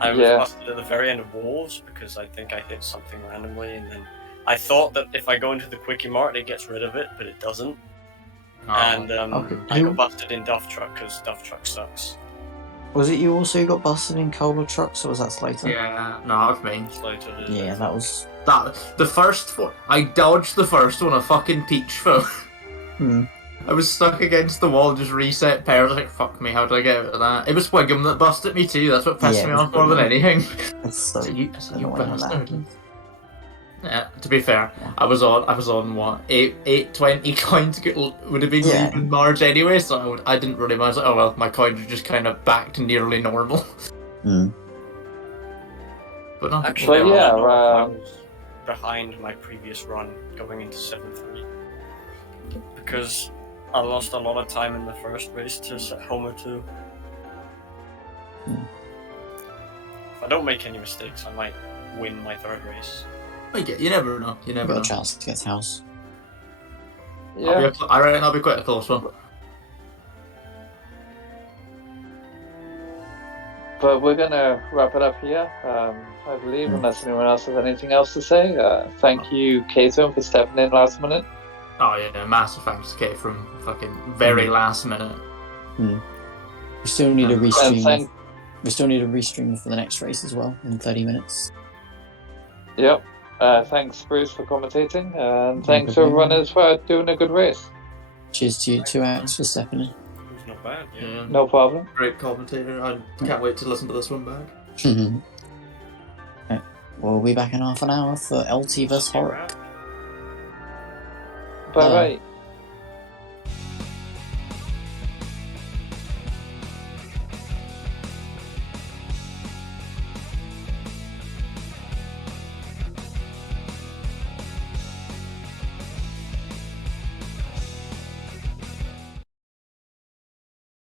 I was busted at the very end of Wolves because I think I hit something randomly, and then I thought that if I go into the Quickie Mart, it gets rid of it, but it doesn't. And I got busted in Duff Truck because Duff Truck sucks. Was it you also who got busted in cola trucks, or was that Slater? Yeah, no, that was me. Slater did. Yeah, that was... The first one, I dodged the first one, a fucking peach foe. I was stuck against the wall, just reset pair. I was like, fuck me, how did I get out of that? It was Wiggum that busted me too, that's what pissed me off more than anything. It's so you bastard. Yeah, to be fair, I was on what, 820 coins would have been leaving Marge anyway, so I didn't really mind. I was like, oh well, my coins are just kind of back to nearly normal. But no, actually, I was behind my previous run going into 7-3 because I lost a lot of time in the first race to Homer 2. If I don't make any mistakes, I might win my third race. You never know. You never know. Got a chance to get house. Yeah. I reckon that'll be quite a close one. But we're gonna wrap it up here, I believe, unless anyone else has anything else to say. Thank you, Kato, for stepping in last minute. Oh yeah, massive thanks to Kate from fucking very last minute. We still need a restream. We still need a restream for the next race as well in 30 minutes. Yep. Thanks, Bruce, for commentating, and thanks everyone else for doing a good race. Cheers to you, 2 acts for stepping in. It was not bad, yeah. No problem. Great commentator. I can't wait to listen to this one back. Right. We'll be back in half an hour for LT vs Horror. Bye bye.